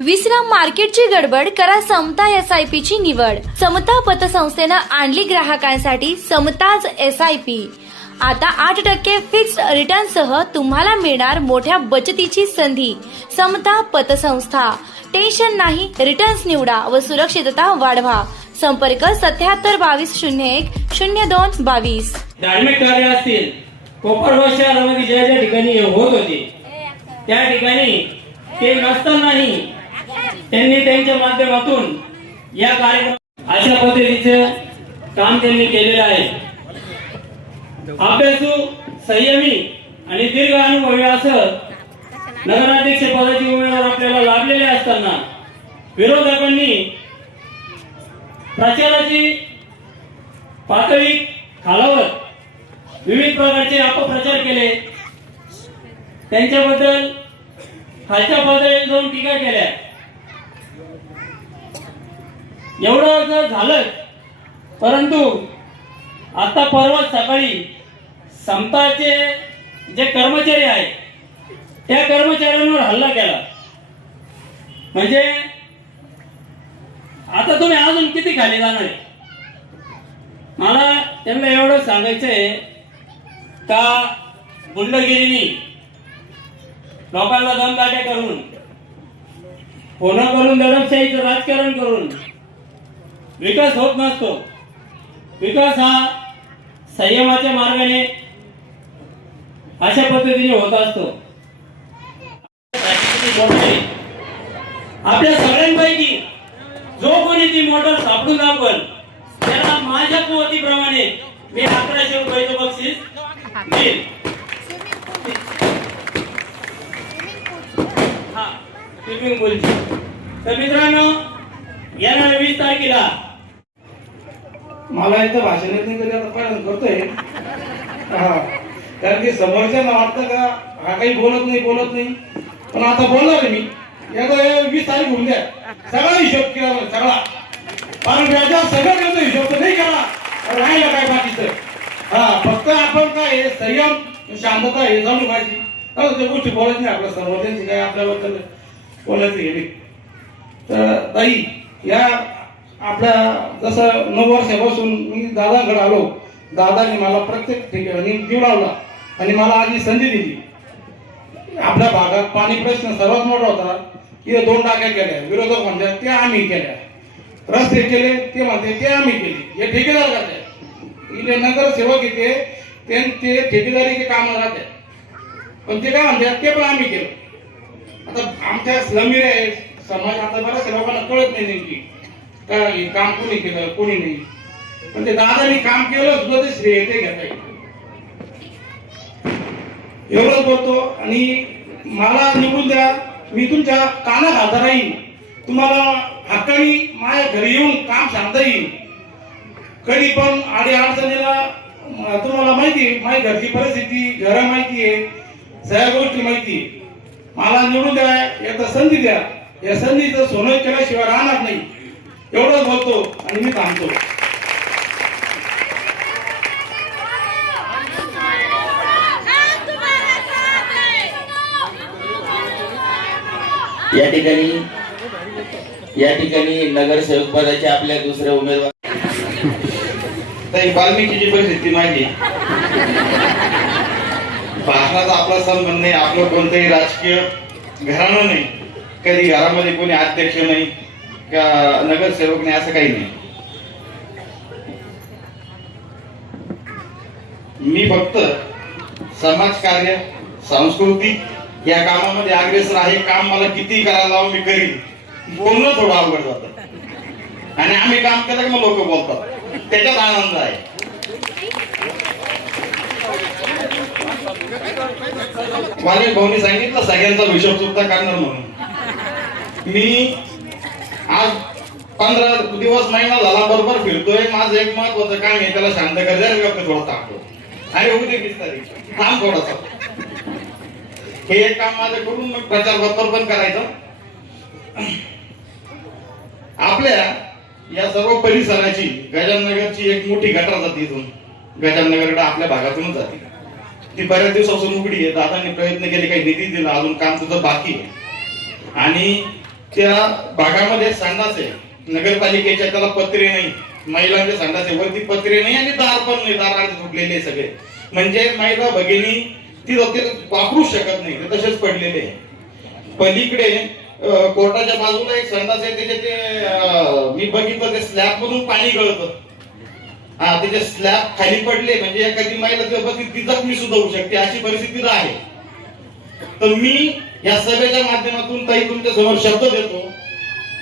विश्राम मार्केटची गडबड करा समता SIP ची निवड. समता पतसंस्थेनं आणली ग्राहकांसाठी समताज SIP. आता 8% फिक्स्ड रिटर्न सह तुम्हाला मिळणार मोठ्या बचतीची संधी. समता पतसंस्था. टेन्शन नाही, रिटर्न्स निवडा व सुरक्षितता वाढवा. संपर्क 7722010222. धार्मिक कार्य असतील, कोपरगाव शहरामध्ये ज्या ज्या ठिकाणी होत होते त्या ठिकाणी ते नसतानाही त्यांनी त्यांच्या माध्यमातून या कार्यक्रम अशा पद्धतीचं काम त्यांनी केलेलं आहे. अभ्यासू, संयमी आणि दीर्घ अनुभवी असं नगराध्यक्ष पदाचे उमेदवार आपल्याला लाभलेले असताना विरोधकांनी प्रचाराची पातळी खालावत विविध प्रकारचे अपप्रचार केले. त्यांच्याबद्दल खालच्या पातळीवर जाऊन टीका केल्या. एवढं जर झालं, परंतु आता परवा सकाळी समताचे जे कर्मचारी आहेत त्या कर्मचाऱ्यांवर हल्ला केला. म्हणजे आता तुम्ही अजून किती खाली जाणार आहे? मला त्यांना एवढं सांगायचंय का गुंडगिरीनी लोकांना दमदाट्या करून, फोन करून, दडपशाहीचं राजकारण करून विकास होत नसतो. विकास हा संयमाच्या मार्गाने अशा पद्धतीने होत असतो. आपल्या सगळ्यांपैकी जो कोणी ती मोटर सापडून दाखवल त्याला माझ्या कुवतीप्रमाणे मी 1100 रुपयाचं बक्षीस देईल. हा, स्विमिंग पूलची. तर मित्रांनो, येणाऱ्या 20 तारखेला मला इथं भाषण येत नाही तरी आता पहिल्यांदा करतोय. कारण की समोरच्या वाटतं का हा काही बोलत नाही, पण आता बोलणार मी. एकदा 20 तारीख होऊन द्या, सगळा हिशोब केला, सगळा. कारण व्याजात सगळं करतो, हिशोब तर नाही केला, राहिलं काय बाकीचं. फक्त आपण काय संयम, शांतता हे जाणून पाहिजे. त्या गोष्टी बोलत नाही आपल्या समोरच्यांची काय आपल्याबद्दल बोलायचं गेली. तर ताई, या आपल्या जसं 9 वर्षापासून मी दादांकडे आलो, दादांनी मला प्रत्येक ठिकाणी जीव लावला आणि मला आधी संधी दिली. आपल्या भागात पाणी प्रश्न सर्वात मोठा होता. इथे 2 टाक्या केल्या, विरोधक म्हणतात ते आम्ही केल्या. रस्ते केले ते म्हणते ते आम्ही केले. हे ठेकेदार करतात. इथे नगरसेवक येते ते ठेकेदारीचे काम राहतात, पण ते काय म्हणतात ते पण आम्ही केलं. आता आमच्या स्लम एरिया समाज आता बऱ्याच लोकांना कळत नाही नेमकी का हे काम कोणी केलं कोणी नाही. पण ते दादांनी काम केलं सुद्धा ते श्रेय ते घेता येईल. एवढंच बोलतो आणि मला निवडून द्या. मी तुमच्या काना घालता राहील. तुम्हाला हक्कानी माझ्या घरी येऊन काम सांगता येईल. कधी पण आडी अडचणीला तुम्हाला माहिती, माझी घरची परिस्थिती, घर माहिती आहे, सगळ्या गोष्टी माहिती आहे. मला निवडून द्या, एकदा संधी द्या. या संधीचं सोनं केल्याशिवाय राहणार नाही. एवढंच बोलतो आणि मी थांबतो. या ठिकाणी नगरसेवक पदाचे आपल्या दुसऱ्या उमेदवार वाल्मिकीची परिस्थिती माहिती. भाषणाचा आपला संबंध नाही, आपलं कोणतंही राजकीय घराणं नाही, कधी घरामध्ये कोणी अध्यक्ष नाही का नगरसेवक नाही, असं काही नाही. मी फक्त समाजकार्य, सांस्कृतिक या कामामध्ये अग्रेसर आहे. काम मला किती करायला लावून मी करीन. बोलणं थोडं अवघड जातं आणि आम्ही काम केलं की मग लोक बोलतात, त्याच्यात आनंद आहे. वाल्मिक भाऊनी सांगितलं सगळ्यांचा हिशोब चुकता करणार म्हणून. मी आज 15 दिवस महिना झाला बरोबर फिरतोय. माझं एक महत्वाचं काम आहे, त्याला शांत करायचं थोडं टाकतो आणि उद्या 20 तारीख थांब थोडंसं. हे एक काम माझं करून मग प्रचार पत्र पण करायचं. आपल्या या सर्व परिसराची गजाननगरची एक मोठी गटार जाते इथून. गजाननगरकडे आपल्या भागातूनच जाते. ती बऱ्याच दिवसापासून उघडी आहे. दादांनी प्रयत्न केले, काही निधी दिला, अजून काम तुझं बाकी आहे. आणि त्या भागामध्ये संडास आहे नगरपालिकेच्या, त्याला पत्रे नाही, महिलांचे संडास आहे, वरती पत्रे नाही आणि दार पण नाही, दार फुटलेले सगळे, म्हणजे महिला भगिनी ती वापरू शकत नाही, ते तसेच पडलेले आहे. पलीकडे कोर्टाच्या बाजूला एक संडास आहे, त्याचे ते मी बघितलं, ते स्लॅब मधून पाणी गळतं. हा, त्याचे स्लॅब खाली पडले म्हणजे एखादी महिला ती जखमी सुद्धा होऊ शकते, अशी परिस्थिती आहे. तर मी या सभेच्या माध्यमातून ताई तुमच्या समोर शब्द देतो,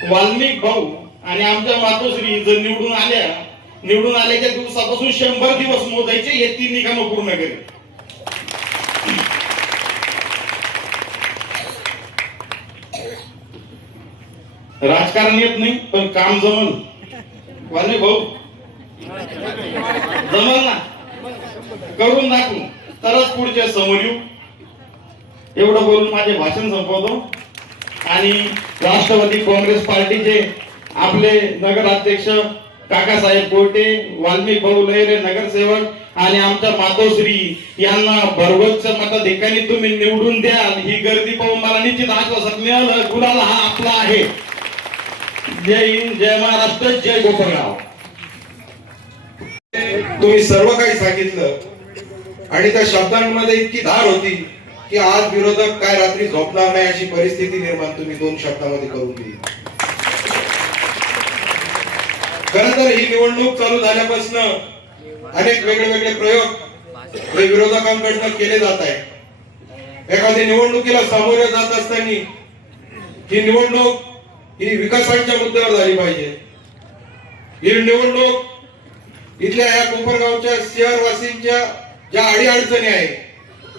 वाल्मिक भाऊ आणि आमच्या मातोश्री जर निवडून आल्याच्या दिवसापासून 100 दिवस मोजायचे, हे 3 कामं पूर्ण करेल. राजकारण येत नाही पण काम जमल. वाल्मिक भाऊ जमल ना, करून दाखवू तरच पुढच्या समोर येऊ. एवढं बोलून माझे भाषण संपवतो. आणि राष्ट्रवादी काँग्रेस पार्टीचे आपले नगराध्यक्ष काकासाहेब कोटे, वाल्मिक भाऊ लहिरे नगरसेवक आणि आमच्या मातोश्री यांना भरगच्च मताधिकाने तुम्ही निवडून द्याल. ही गर्दी पाहून मला निश्चित आश्वासन मिळालं, गुलाल हा आपला आहे. जय हिंद, जय महाराष्ट्र, जय गोपाळगाव. तुम्ही सर्व काही सांगितलं आणि त्या शब्दांमध्ये इतकी धार होती की आज विरोधक काय रात्री झोपणार नाही अशी परिस्थिती निर्माण तुम्ही 2 शब्दामध्ये करून दिली. खरं तर ही निवडणूक चालू झाल्यापासून अनेक वेगळे प्रयोग हे विरोधकांकडून केले जात आहेत. एखादी निवडणुकीला सामोरे जात असताना ही निवडणूक ही विकासाच्या मुद्द्यावर झाली पाहिजे. ही निवडणूक इथल्या या कोपरगावच्या शहरवासींच्या ज्या अडीअडचणी आहेत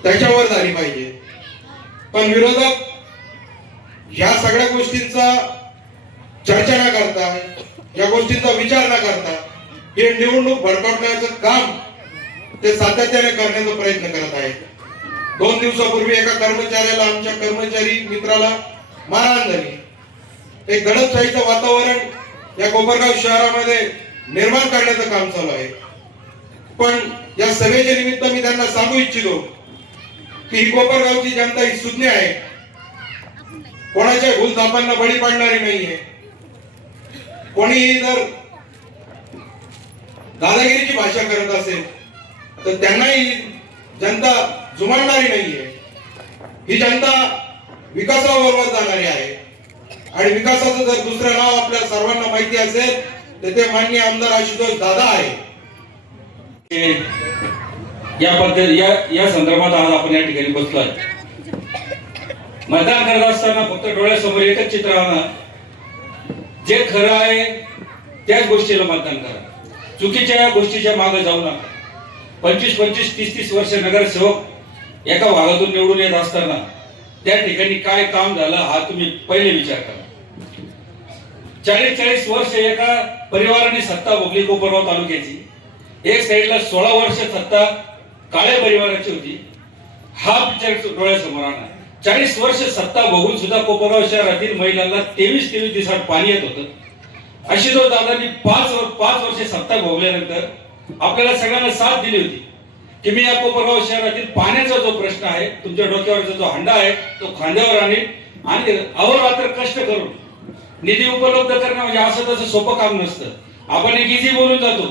त्याच्यावर झाली पाहिजे. पण विरोधक ह्या सगळ्या गोष्टींचा चर्चा न करता, या गोष्टींचा विचार न करता हे निवडणूक भडकवण्याचं काम ते सातत्याने करण्याचा प्रयत्न करत आहेत. 2 दिवसापूर्वी एका कर्मचाऱ्याला, आमच्या कर्मचारी मित्राला मारहाण झाली. एक दडपशाहीचं वातावरण या कोपरगाव शहरामध्ये निर्माण करण्याचं काम चालू आहे. पण या सभेच्या निमित्त मी त्यांना सांगू इच्छितो की ही कोपरगावची जनता ही सुज्ञ आहे, कोणाच्या भूलथापांना बळी पडणारी नाहीये. कोणीही जर दादागिरीची भाषा करत असेल तर त्यांनाही जनता जुमानणारी नाहीये. ही जनता विकासाबरोबर जाणारी आहे आणि विकासाचं जर दुसरं नाव आपल्या सर्वांना माहिती असेल तर ते माननीय आमदार आशुतोष दादा आहे. या संदर्भात आज आपण या ठिकाणी बसलोय. मतदान करत असताना फक्त डोळ्यासमोर एकच चित्र आणा, जे खरं आहे त्याच गोष्टीला मतदान करा, चुकीच्या गोष्टीच्या मागे जाऊ नका. 25-25, 30-30 वर्ष नगरसेवक एका भागातून निवडून येत असताना त्या ठिकाणी काय काम झालं हा तुम्ही पहिले विचार करा. 40-40 वर्ष एका परिवाराने सत्ता भोगली कोपरगाव तालुक्याची. एक साईडला 16 वर्ष सत्ता काळ्या परिवाराची होती. हा पिक्चर डोळ्यासमोर आणा. 40 वर्ष सत्ता भोगून सुद्धा कोपरगाव शहरातील महिलांना 23 दिवसात पाणी येत होतं. आशुतोष दादांनी 5 वर्ष सत्ता भोगल्यानंतर आपल्याला सगळ्यांना साथ दिली होती की मी या कोपरगाव शहरातील पाण्याचा जो प्रश्न आहे, तुमच्या डोक्यावरचा जो हंडा आहे तो खांद्यावर आणेल आणि अहोरात्र कष्ट करून निधी उपलब्ध करणं म्हणजे असं तसं सोपं काम नसतं. आपण एक इझी बोलून जातो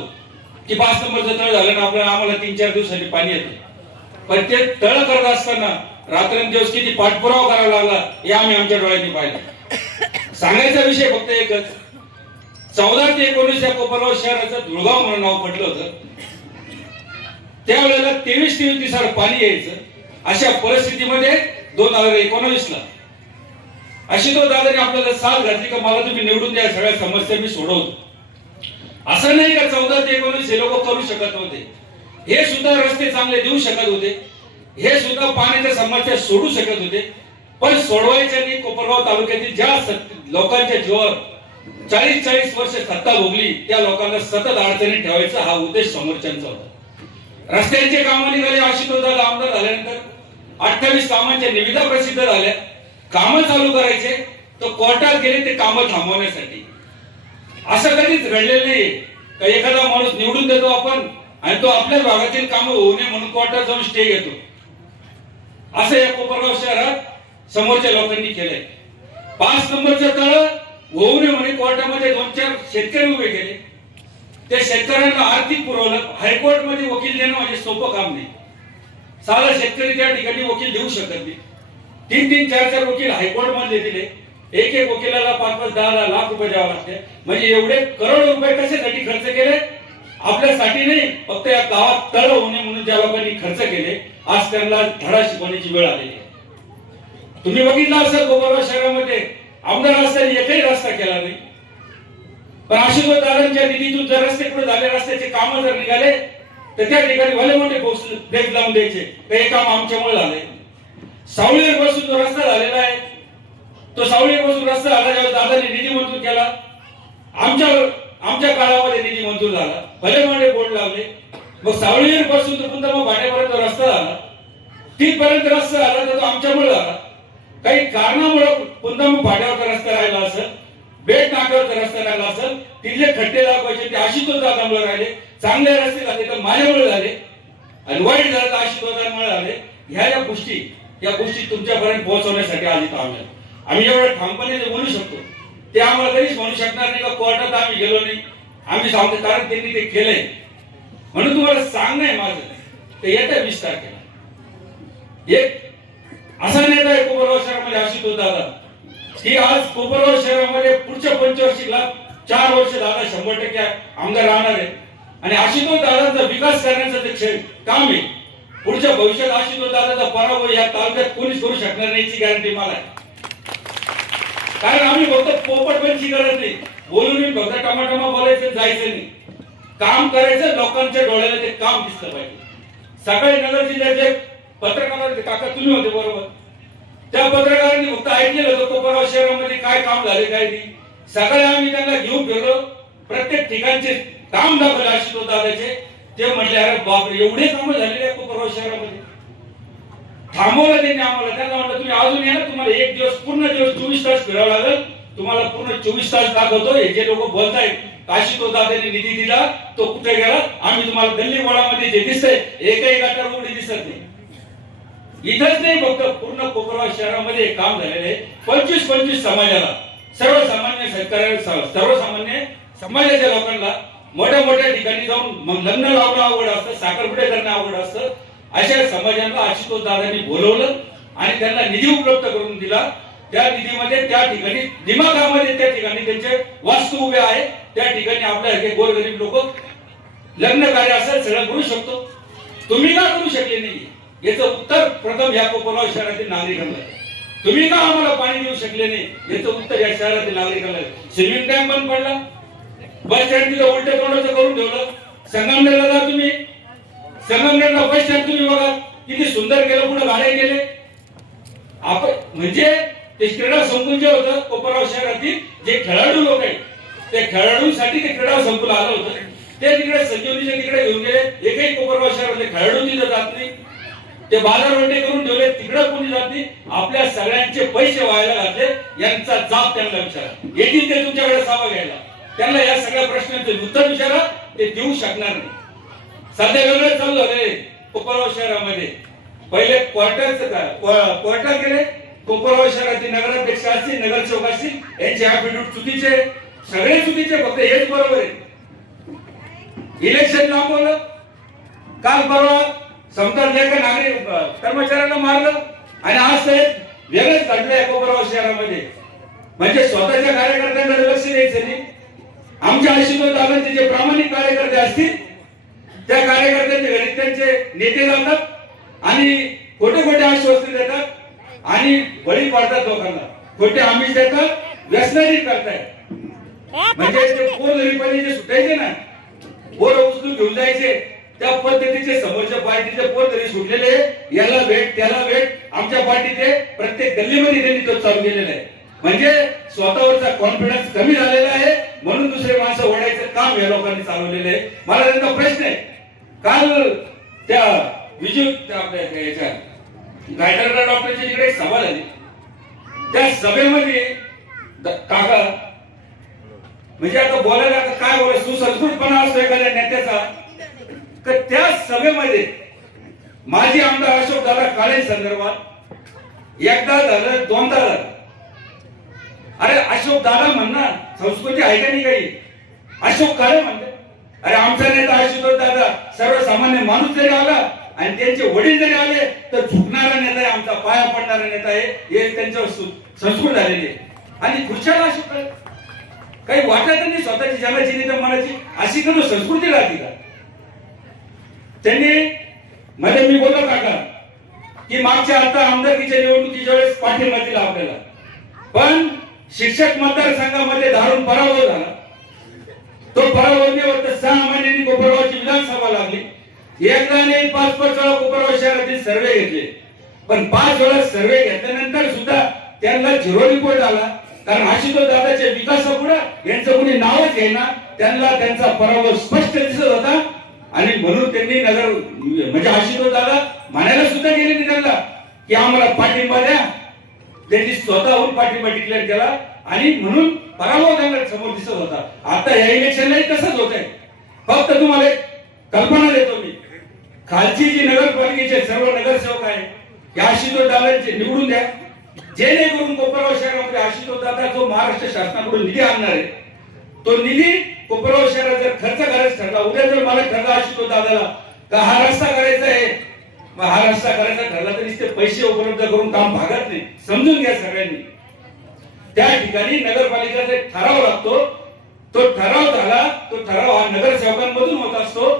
की 5 नंबरचं तळ झालं ना आम्हाला 3-4 दिवसांनी पाणी येतं. पण ते तळ करत असताना रात्रंदिवस किती पाठपुरावा करावा लागला हे आम्ही आमच्या डोळ्यांनी पाहिलं. सांगायचा विषय फक्त एकच, 14 ते 19 या कोपरगाव शहराचं धुळगाव म्हणून नाव पडलं होतं. त्यावेळेला 23 दिवसात पाणी यायचं. अशा परिस्थितीमध्ये 2019ला आशुतोष दादांनी आपल्याला साथ घातली का मला तुम्ही निवडून द्या, सगळ्या समस्या मी सोडवतो. असं नाही का 14 ते 19 हे लोक करू शकत नव्हते. हे सुद्धा रस्ते चांगले देऊ शकत होते, हे सुद्धा पाण्याच्या समस्या सोडू शकत होते. पण सोडवायच्या नाही. कोपरगाव तालुक्यातील ज्या लोकांच्या जीवावर 40 वर्ष सत्ता भोगली त्या लोकांना सतत अडचणी ठेवायचा हा उद्देश समोरच्यांचा होता. रस्त्यांचे कामं निघाले. आशुतोष दादा आमदार झाल्यानंतर 28 कामांच्या निविदा प्रसिद्ध झाल्या. कामं चालू करायचे तर कोर्टात गेले ते कामं थांबवण्यासाठी. असं कधीच घडलेलं नाही का एखादा माणूस निवडून देतो आपण आणि तो आपल्या भागातील कामं होऊ नये म्हणून कोर्टात जाऊन स्टे घेतो. असं या कोपरगाव शहरात समोरच्या लोकांनी केलंय. 5 नंबरचं तळ होऊ नये म्हणून कोर्टामध्ये 2-4 शेतकरी उभे केले. त्या शेतकऱ्यांना आर्थिक पुरवलं. हायकोर्टमध्ये वकील देणं म्हणजे सोपं काम नाही. साधा शेतकरी त्या ठिकाणी वकील देऊ शकत नाही. 3-3, 4-4 वकील हायकोर्ट मध्ये दिले. एक वकिलाला 5-5, 10 लाख रुपये द्यावे लागते. म्हणजे एवढे करोड रुपये कशासाठी खर्च केले? आपल्यासाठी नाही, फक्त या गावात तळ होणे म्हणून ज्या लोकांनी खर्च केले, आज त्यांना धडा शिकवण्याची वेळ आलेली आहे. तुम्ही बघितलं असेल कोपरगाव शहरामध्ये आमदार असताना एकही रस्ता केला नाही. पण आशुतोष दादांच्या निधीतून जर रस्ते पुढे झाले, रस्त्याचे काम जर निघाले तर त्या ठिकाणी भले मोठे ब्रेक लावून द्यायचे. हे काम आमच्यामुळे झाले. सावळीवर पासून जो रस्ता झालेला आहे, तो सावळीवर पासून रस्ता झाला ज्यावेळेस दादांनी निधी मंजूर केला, आमच्या काळामध्ये निधी मंजूर झाला, भले मोठे बोर्ड लावले. मग सावळीवर पासून तो पुन्हा मग भाट्यापर्यंत रस्ता झाला, तिथपर्यंत रस्ता झाला तर तो आमच्यामुळे झाला. काही कारणामुळे पुन्हा मग भाट्यावरचा रस्ता राहिला असेल, बेट नाक्यावरचा रस्ता राहिला असेल, तिथले खड्डे दाखवायचे ते आशुतोष दादांमुळे राहिले. चांगले रस्ते झाले तर माझ्यामुळे झाले, आणि वाईट झालं तर आशुतोष दादांमुळे झाले. ह्या गोष्टी तुमच्यापर्यंत पोहोचवण्यासाठी आज इथं आम्ही आम्ही एवढं ठामपणे जे बोलू शकतो ते आम्हाला कधीच म्हणू शकणार नाही का कोर्टात आम्ही गेलो नाही. आम्ही सांगतो कारण त्यांनी ते केलंय म्हणून तुम्हाला सांगणं आहे माझं. ते येत्या 20 तारखेला एक असा नेता आहे कोपरगाव शहरामध्ये आशुतोष दादा, की आज कोपरगाव शहरामध्ये पुढच्या पंचवार्षिकला 4 वर्ष दादा 100% आमदार राहणार आहे. आणि आशुतोष दादांचा विकास करण्याचं जे काम आहे, पुढच्या भविष्यात आशुतोष दादाचा पराभव या तालुक्यात कोणीच करू शकणार नाही याची गॅरंटी मला आहे. कारण आम्ही फक्त पोपटपंची करत नाही, बोलून फक्त टमाटमा बोलायचं जायचं नाही, काम करायचं. लोकांच्या डोळ्याला ते काम दिसलं पाहिजे. सकाळी नगर जिल्ह्याचे पत्रकार काका तुम्ही होते बरोबर, त्या पत्रकारांनी फक्त ऐकलेलं होतं कोपरगाव शहरामध्ये काय काम झाले काय नाही. सकाळी आम्ही त्यांना घेऊन फिरलो, प्रत्येक ठिकाणचे काम दाखवले आशुतोष दादाचे. ते म्हटले अरे बापरे एवढे काम झालेले आहे कोपरगाव शहरामध्ये. थांबवलं त्यांनी आम्हाला. त्यांना म्हटलं तुम्ही अजून या ना, तुम्हाला एक दिवस पूर्ण दिवस 24 तास फिरावं लागेल, तुम्हाला पूर्ण 24 तास दाखवतो. हे जे लोक बोलतायत आशुतोष दादांनी निधी दिला तो कुठे गेला, आम्ही तुम्हाला गल्ली बोळामध्ये जे दिसतंय एकही गटार उघडी दिसत नाही. इथंच नाही, फक्त पूर्ण कोपरगाव शहरामध्ये काम झालेलं आहे. 25 समाजाला, सर्वसामान्य शेतकऱ्यांना, सर्वसामान्य समाजाच्या लोकांना मोठ्या ठिकाणी जाऊन मग लग्न लावणं अवघड असतं, साखरपुडे करणं अवघड असतं. अशा समाजांना आशुतोष दादांनी बोलवलं आणि त्यांना निधी उपलब्ध करून दिला. त्या निधीमध्ये त्या ठिकाणी दिमागामध्ये त्या ठिकाणी त्यांचे वास्तू उभे आहे. त्या ठिकाणी आपल्या गोरगरीब लोक लग्न कार्य असेल सगळं करू शकतो. तुम्ही का करू शकले नाही याचं उत्तर प्रथम या कोपरगाव शहरातील नागरिकांना. तुम्ही का आम्हाला पाणी देऊ शकले नाही याचं उत्तर या शहरातील नागरिकांना. स्विमिंग टँक बंद पडला, बस स्टँड तिथं उलट्या तोंडाचं करून ठेवलं. संगमनेरला जा तुम्ही, संगमनेरला बस स्टँड तुम्ही बघा किती सुंदर केलं, पुढे गाड्या गेले. आपण म्हणजे ते क्रीडा संकुल जे होतं कोपरगाव शहरातील जे खेळाडू लोक आहेत त्या खेळाडूंसाठी ते क्रीडा संकुल आलं होतं. ते तिकडे संजीवनीच्या तिकडे घेऊन गेले. एकही कोपरगाव शहरातले खेळाडू तिथं जात नाही. ते बाजारवंडे करून ठेवले, तिकडे कोणी जात नाही. आपल्या सगळ्यांचे पैसे व्हायला घातले. यांचा जाब त्यांना विचारा. येतील ते तुमच्याकडे सावा घ्यायला. त्यांना या सगळ्या प्रश्नांचे उत्तर विचारा, ते देऊ शकणार नाही. सध्या वेगळं चालू झालंय कोपरगाव शहरामध्ये. पहिले क्वार्टर केले. कोपरगाव शहरातील नगराध्यक्ष असतील, नगरसेवक असतील, यांचे ऍफिडेव्हिट चुकीचे, सगळे चुकीचे, फक्त हेच बरोबर आहे. इलेक्शन लांबवलं. काल परवा समजा एका नागरिक कर्मचाऱ्याला मारलं आणि आज ते वेगळंच घडलंय कोपरगाव शहरामध्ये. म्हणजे स्वतःच्या कार्यकर्त्यांकडे लक्ष द्यायचं नाही. आमच्या आशुतोष दादांचे जे प्रामाणिक कार्यकर्ते असतील त्या कार्यकर्त्यांच्या घरी त्यांचे नेते जातात आणि खोटे आश्वासन देतात आणि बळी पाडतात लोकांना. खोटे आमिष देतात, व्यसनारी करतायत. म्हणजे ते पोरधरीपणे जे सुटायचे ना, पोर उचलून घेऊन जायचे, त्या पद्धतीचे समोरच्या पार्टीचे पोरधरी सुटलेले, याला भेट त्याला भेट. आमच्या पार्टीचे प्रत्येक गल्लीमध्ये त्यांनी तो चालू केलेला आहे. म्हणजे स्वतःवरचा कॉन्फिडन्स कमी झालेला आहे म्हणून दुसरे माणसं ओढायचं काम या लोकांनी चालवलेलं आहे. मला त्यांचा प्रश्न आहे, काल त्या विजय आपल्या याच्या गायटर डॉक्टरची जिकडे एक सभा झाली, त्या सभेमध्ये काका म्हणजे आता बोलायला काय बोलायचं, सुसंस्कृतपणा असतो एखाद्या नेत्याचा. तर त्या सभेमध्ये माजी आमदार अशोक दादा काळे संदर्भात एकदा झालं, दोनदा झालं. अरे अशोक दादा म्हणणार संस्कृती आहे का नाही काही? अशोक काळे म्हणते अरे आमचा नेता आशुतोष दादा सर्वसामान्य माणूस जरी आला आणि त्यांचे वडील जरी आले तर झुकणारा नेता आहे, आमचा पाया पडणारा नेता आहे, हे त्यांच्यावर संस्कृत झालेली आहे. आणि खुशाला अशोक काळे काही वाटत नाही स्वतःची जनाची नाही तर मनाची, अशी कधी संस्कृती राहते का? त्यांनी मध्ये मी बोललो काका की मागच्या आता आमदारकीच्या निवडणुकीच्या वेळेस पाठिंबा दिला आपल्याला, पण शिक्षक मतदारसंघामध्ये धारून पराभव झाला. तो पराभव होता 6 महिन्यांनी कोपरगावची विधानसभा लागली. एकदा नाही 5-5 वेळा कोपरगाव शहरातील सर्वे घेतले, पण 5 वेळा सर्वे घेतल्यानंतर सुद्धा त्यांना 0 रिपोर्ट आला. कारण आशुतोष दादाच्या विकासापुढे यांचं कोणी नावच घेईना, त्यांना त्यांचा पराभव स्पष्ट दिसत होता. आणि म्हणून त्यांनी नगर म्हणजे आशुतोष दादा म्हणायला सुद्धा गेले नाही त्यांना की आम्हाला पाठिंबा द्या. त्यांनी स्वतःहून पाठिंबा डिक्लेअर केला आणि म्हणून पराभव त्यांना समोर दिसत होता. आता या इलेक्शनलाही तसंच होत आहे. फक्त तुम्हाला एक कल्पना देतो मी, खालची जी नगरपालिकेचे सर्व नगरसेवक आहे या आशुतोष दादांचे निवडून द्या, जेणेकरून कोपरगाव शहरामध्ये आशुतोष दादा जो महाराष्ट्र शासनाकडून निधी आणणार आहे तो निधी कोपरगाव शहरात जर खर्च करायचा ठरला, उद्या जर मला ठरला आशुतोष दादाला का हा रस्ता करायचा आहे, मग हा रस्ता करायचा ठरला तरी ते पैसे उपलब्ध करून काम भागत नाही. समजून घ्या सगळ्यांनी. त्या ठिकाणी नगरपालिकेचा एक ठराव लागतो, तो ठराव झाला, तो ठराव हा नगरसेवकांमधून होत असतो.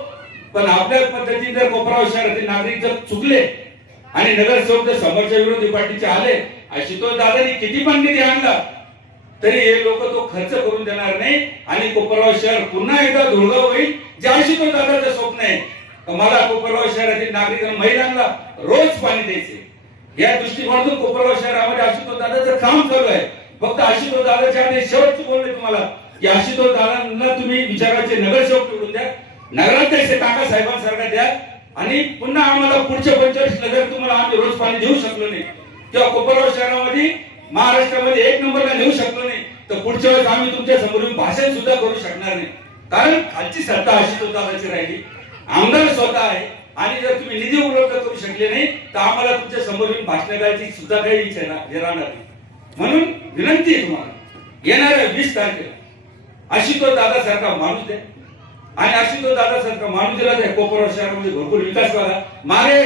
पण आपल्या पद्धतीने जर कोपरगाव शहरातील नागरिक जर चुकले आणि नगरसेवक जर समोरच्या विरोधी पार्टीचे आले, आशुतोष दादांनी किती पण निधी आणला तरी हे लोक तो खर्च करून देणार नाही आणि कोपरगाव शहर पुन्हा एकदा धुळगाव होईल, जे आशुतोष दादाचं स्वप्न आहे. मला कोपरगाव शहरातील नागरिकांना महिलांना रोज पाणी द्यायचे, या दृष्टिकोनातून कोपरगाव शहरामध्ये आशुतोष दादाचं काम चालू आहे. फक्त आशुतोष दादाच्या आधी शेवटचं बोलले तुम्हाला की आशुतोष दादांना तुम्ही विचाराचे नगरसेवक निवडून द्या, नगराध्यक्ष काका साहेबांसारखा द्या आणि पुन्हा आम्हाला पुढच्या 45 नगर तुम्हाला आम्ही रोज पाणी देऊ शकलो नाही किंवा कोपरगाव शहरामध्ये महाराष्ट्रामध्ये 1 नंबरला नेऊ शकलो नाही तर पुढच्या वेळेस आम्ही तुमच्या समोर भाषण सुद्धा करू शकणार नाही. कारण खालची सत्ता आशुतोष दादाची राहिली, आमदार स्वतः आहे आणि जर तुम्ही निधी उपलब्ध करू शकले नाही तर आम्हाला तुमच्या समोर भाषण करायची सुद्धा काही इच्छा राहणार नाही. म्हणून विनंती आहे तुम्हाला, येणाऱ्या 20 तारखेला आशुतोष दादा सारखा माणूस द्या आणि आशुतोष दादा सारखा माणूस दिला तर कोपरगाव शहरामध्ये भरपूर विकास बघा. मागे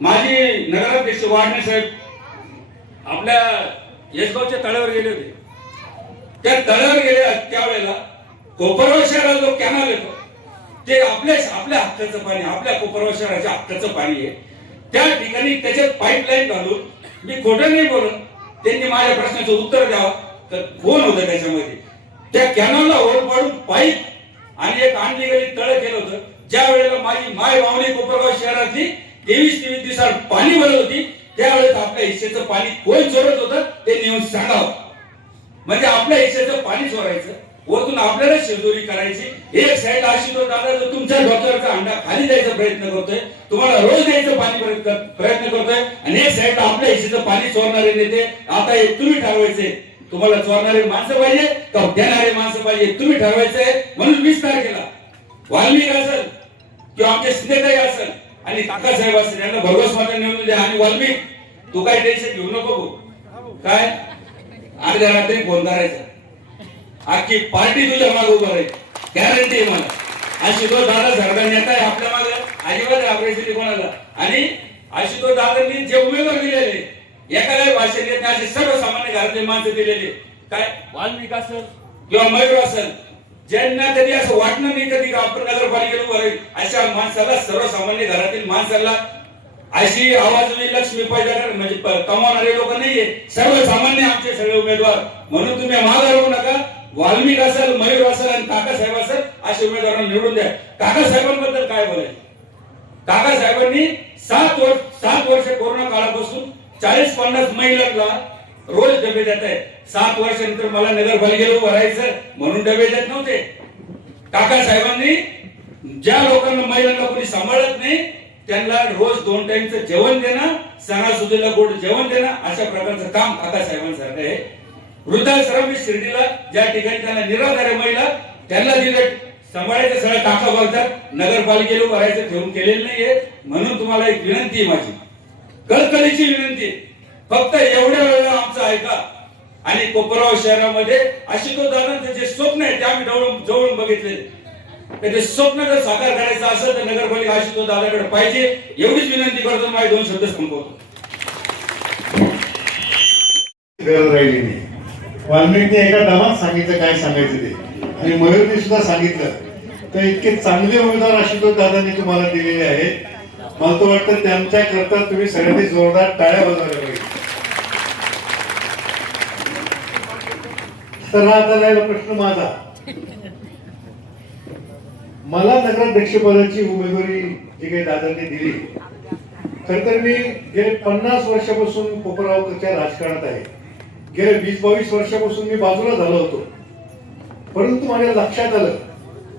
माझी नगराध्यक्ष वाडणे साहेब आपल्या येसगावच्या तळ्यावर गेले होते. त्या तळ्यावर गेले त्यावेळेला कोपरगाव शहराला जो कॅनल येतो ते आपल्या हक्काचं पाणी, आपल्या कोपरगाव शहराच्या हक्काचं पाणी आहे. त्या ठिकाणी त्याच्यात पाईपलाईन घालून, मी खोटं नाही बोलत, त्यांनी माझ्या प्रश्नाचं उत्तर द्यावं तर कोण होतं त्याच्यामध्ये, त्या कॅनलला होल पाडून पाईप आणि एक आणली गेली तळ केलं होतं. ज्या वेळेला माझी माय मावणी कोपरगाव शहरातली 23 दिवसात पाणी भरत होती त्यावेळेस आपल्या हिस्सेचं पाणी कोण चोरत होतं ते नेऊन सांगावं. म्हणजे आपल्या हिस्सेचं पाणी चोरायचं, वरतून आपल्याला शिरदोरी करायची. एक साईड आशुतोष दादा जो तुमच्या डोक्यावरचा अंडा खाली द्यायचा प्रयत्न करतोय, तुम्हाला रोज द्यायचं पाणी प्रयत्न करतोय आणि एक साईड आपल्या हिस्सेचं पाणी चोरणारे नेते. आता हे तुम्ही ठरवायचे, तुम्हाला चोरणारे माणसं पाहिजे का देणारे माणसं पाहिजे, तुम्ही ठरवायचंय. म्हणून 20 तारखेला वाल्मिक असेल किंवा आमचे स्नेताई असेल आणि काकासाहेब असेल यांना भरघोस मतं निवडून द्या. आणि वाल्मिक तू काय टेन्शन घेऊ नको, काय अर्ध्या रात्री फोन करायचा, अख्खी पार्टी तुझ्या मागे उभं राहील, गॅरंटी आहे मला. आशुतोष दादा सारखा नेता आहे आपल्या मागे, अजिबात घाबरायची कोणाला. आणि आशुतोष दादांनी जे उमेदवार दिलेले एकाला भाषण देत नाही असे सर्वसामान्य घरातले माणसं दिलेले, काय वाल्मिक असेल किंवा मयूर असेल, ज्यांना कधी असं वाटणं नाही कधी आपण नगरपालिकेला उभं राहील, अशा माणसाला, सर्वसामान्य घरातील माणसाला अशी आवाजवी लक्ष्मी पैदा म्हणजे कमावणारे लोक नाहीये, सर्वसामान्य आमचे सगळे उमेदवार. म्हणून तुम्ही मागे राहू नका. वाल्मिक असेल, मयूर असेल आणि काकासाहेब असेल असे उमेदवारांना निवडून द्या. काकासाहेबांबद्दल काय बोलायचं, काकासाहेबांनी 7 वर्ष कोरोना काळापासून 40-50 महिलांना रोज डबे देत आहे. 7 वर्षानंतर मला नगरपालिकेला उभं राहायचं म्हणून डबे देत नव्हते. काकासाहेबांनी ज्या लोकांना, महिलांना कोणी सांभाळत नाही त्यांना रोज 2 टाइमचं जेवण देणं, सणासुदीला गोड जेवण देणं, अशा प्रकारचं काम काकासाहेबांसारखं आहे. वृद्धाश्रम शिर्डीला ज्या ठिकाणी त्यांना निराधार महिला त्यांना दिले सांभाळायचं सगळं काका बोलतात, नगरपालिकेला उभं राहायचं ठेवून केलेलं नाहीये. म्हणून तुम्हाला एक विनंती आहे, माझी कळकळीची विनंती, फक्त एवढ्या वेळेला आमचं ऐका आणि कोपरगाव शहरामध्ये आशुतोष दादांचं जे स्वप्न आहे ते आम्ही जवळून बघितले. ते स्वप्न जर साकार करायचं असेल तर नगरपालिका आशुतोष दादाकडे पाहिजे, एवढीच विनंती करतो. माझे 2 शब्द संपवतो. गरज राहिली नाही. वाल्मिकने एका दमात सांगितलं काय सांगायचं ते, आणि मयूरने सुद्धा सांगितलं. तर इतके चांगले उमेदवार आशुतोष दादांनी तुम्हाला दिलेले आहेत. मला तर वाटतं त्यांच्या करता तुम्ही सगळ्यांनी जोरदार टाळ्या वाजवल्या पाहिजे. तर आता राहिला प्रश्न माझा. मला नगराध्यक्षपदाची उमेदवारी जी काही दादांनी दिली, खर तर मी गेले 50 वर्षापासून कोपरगावच्या राजकारणात आहे. गेले 20-22 वर्षापासून मी बाजूला झालो होतो. परंतु माझ्या लक्षात आलं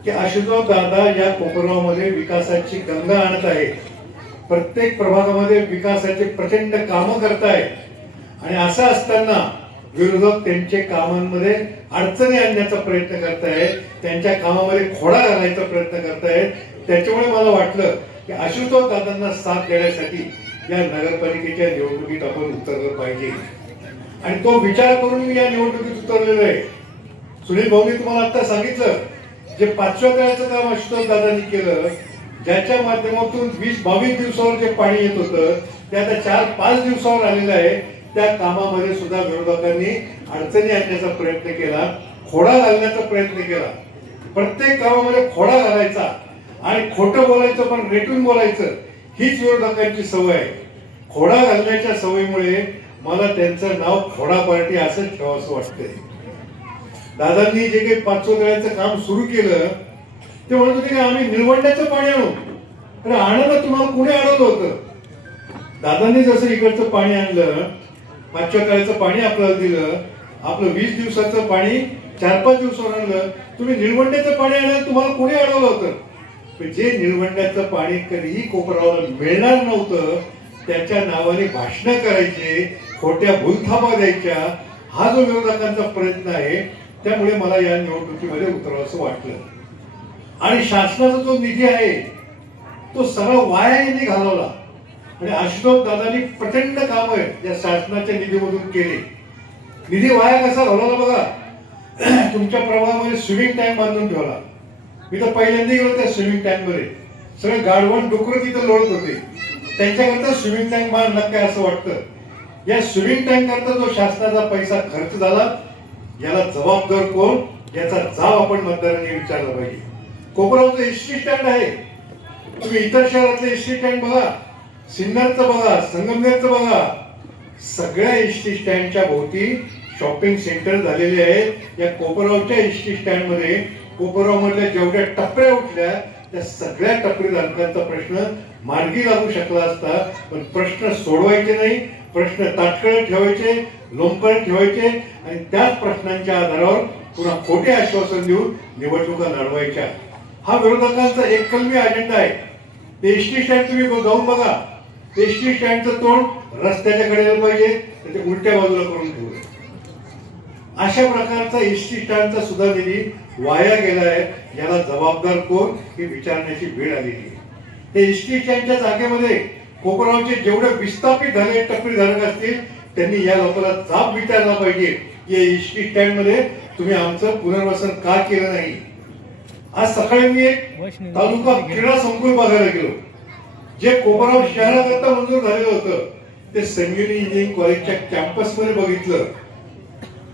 की आशुतोष दादा या कोपरगावमध्ये विकासाची गंगा आणत आहे. प्रत्येक प्रभागामध्ये विकासाचे प्रचंड कामं करतायत. आणि असं असताना विरोधक त्यांच्या कामांमध्ये अडचणी आणण्याचा प्रयत्न करतायत, त्यांच्या कामामध्ये खोडा घालायचा प्रयत्न करतायत. त्याच्यामुळे मला वाटलं की आशुतोष दादांना साथ देण्यासाठी या नगरपालिकेच्या निवडणुकीत आपण उतरलं पाहिजे. आणि तो विचार करून मी या निवडणुकीत उतरलेलो आहे. सुनील भाऊनी तुम्हाला आता सांगितलं, जे 5व्या तळ्याचं काम आशुतोष दादांनी केलं, ज्याच्या माध्यमातून 20-22 दिवसावर जे पाणी येत होतं ते आता 4-5 दिवसावर आलेलं आहे. त्या कामामध्ये सुद्धा विरोधकांनी अडचणी आणण्याचा प्रयत्न केला, खोडा घालण्याचा प्रयत्न केला. प्रत्येक कामामध्ये खोडा घालायचा आणि खोटं बोलायचं, पण रेटून बोलायचं, हीच विरोधकांची सवय आहे. खोडा घालण्याच्या सवयीमुळे मला त्यांचं नाव खोडा पार्टी असं ठेवावं वाटतंय. दादांनी जे काही 5व्या तळ्याचं काम सुरू केलं ते म्हणत होते की आम्ही निळवंड्याचं पाणी आणू. अरे आणायला तुम्हाला कुणी अडवलं होतं? दादांनी जसं इकडचं पाणी आणलं, 5व्या तळ्याचं पाणी आपल्याला दिलं, आपलं 20 दिवसाचं पाणी 4-5 दिवसावर आणलं. तुम्ही निळवंड्याचं पाणी आणायला तुम्हाला कोणी अडवलं होतं? जे निळवंड्याचं पाणी कधीही कोपरगावला मिळणार नव्हतं, त्याच्या नावाने भाषणं करायचे, खोट्या भूलथापा द्यायच्या, हा जो विरोधकांचा प्रयत्न आहे. त्यामुळे मला या निवडणुकीमध्ये उतरावं असं वाटलं. आणि शासनाचा जो निधी आहे तो सरळ वाया निधी घालवला. आणि आशुतोष दादांनी प्रचंड काम या शासनाच्या निधीमधून केले. निधी वाया कसा घालवला बघा. तुमच्या प्रभागामध्ये स्विमिंग टँक बांधून ठेवला. मी तर पहिल्यांदा गेलो त्या स्विमिंग टँक मध्ये. सगळे गाढवण डुकरं तिथं लोळत होते. त्यांच्याकरता स्विमिंग टँक बांधला काय असं वाटतं. या स्विमिंग टँक करता जो शासनाचा पैसा खर्च झाला, याला जबाबदार कोण, याचा जाब आपण मतदारांनी विचारला पाहिजे. कोपरगावचं एसटी स्टँड आहे. तुम्ही इतर शहरातले एसटी स्टँड बघा, सिन्नरचं बघा, संगमनेरचं बघा, सगळ्या एसटी स्टँडच्या भोवती शॉपिंग सेंटर झालेले आहेत. या कोपरगावच्या एसटी स्टँड मध्ये कोपरगाव मधल्या जेवढ्या टपऱ्या उठल्या त्या सगळ्या टपरी धारकांचा प्रश्न मार्गी लागू शकला असता. पण प्रश्न सोडवायचे नाही, प्रश्न ताटकळे ठेवायचे, लोंबकळे ठेवायचे आणि त्याच प्रश्नांच्या आधारावर पुन्हा खोटे आश्वासन देऊन निवडणुका लढवायच्या. हा विरोधकांचा एककलमी अजेंडा आहे. ते एसटी स्टँड तुम्ही जाऊन बघा. एसटी स्टँडचं तोंड रस्त्याच्या कडेला पाहिजे, ते उलट्या बाजूला करून ठेवलं. अशा प्रकारचा एसटी स्टँडचा सुद्धा निधी वाया गेला आहे. याला जबाबदार कोण हे विचारण्याची वेळ आलेली आहे. ते एसटी स्टँडच्या जागेमध्ये कोपरगावचे जेवढे विस्थापित झाले टपरीधारक असतील त्यांनी या लोकांना जाब विचारला पाहिजे. या एसटी स्टँड मध्ये तुम्ही आमचं पुनर्वसन का केलं नाही. आज सकाळी मी एक तालुका क्रीडा संकुल बघायला गेलो. जे कोपरगाव शहराकरता मंजूर झालेलं होतं ते संजीवनी इंजिनिअरिंग कॉलेजच्या कॅम्पस मध्ये बघितलं.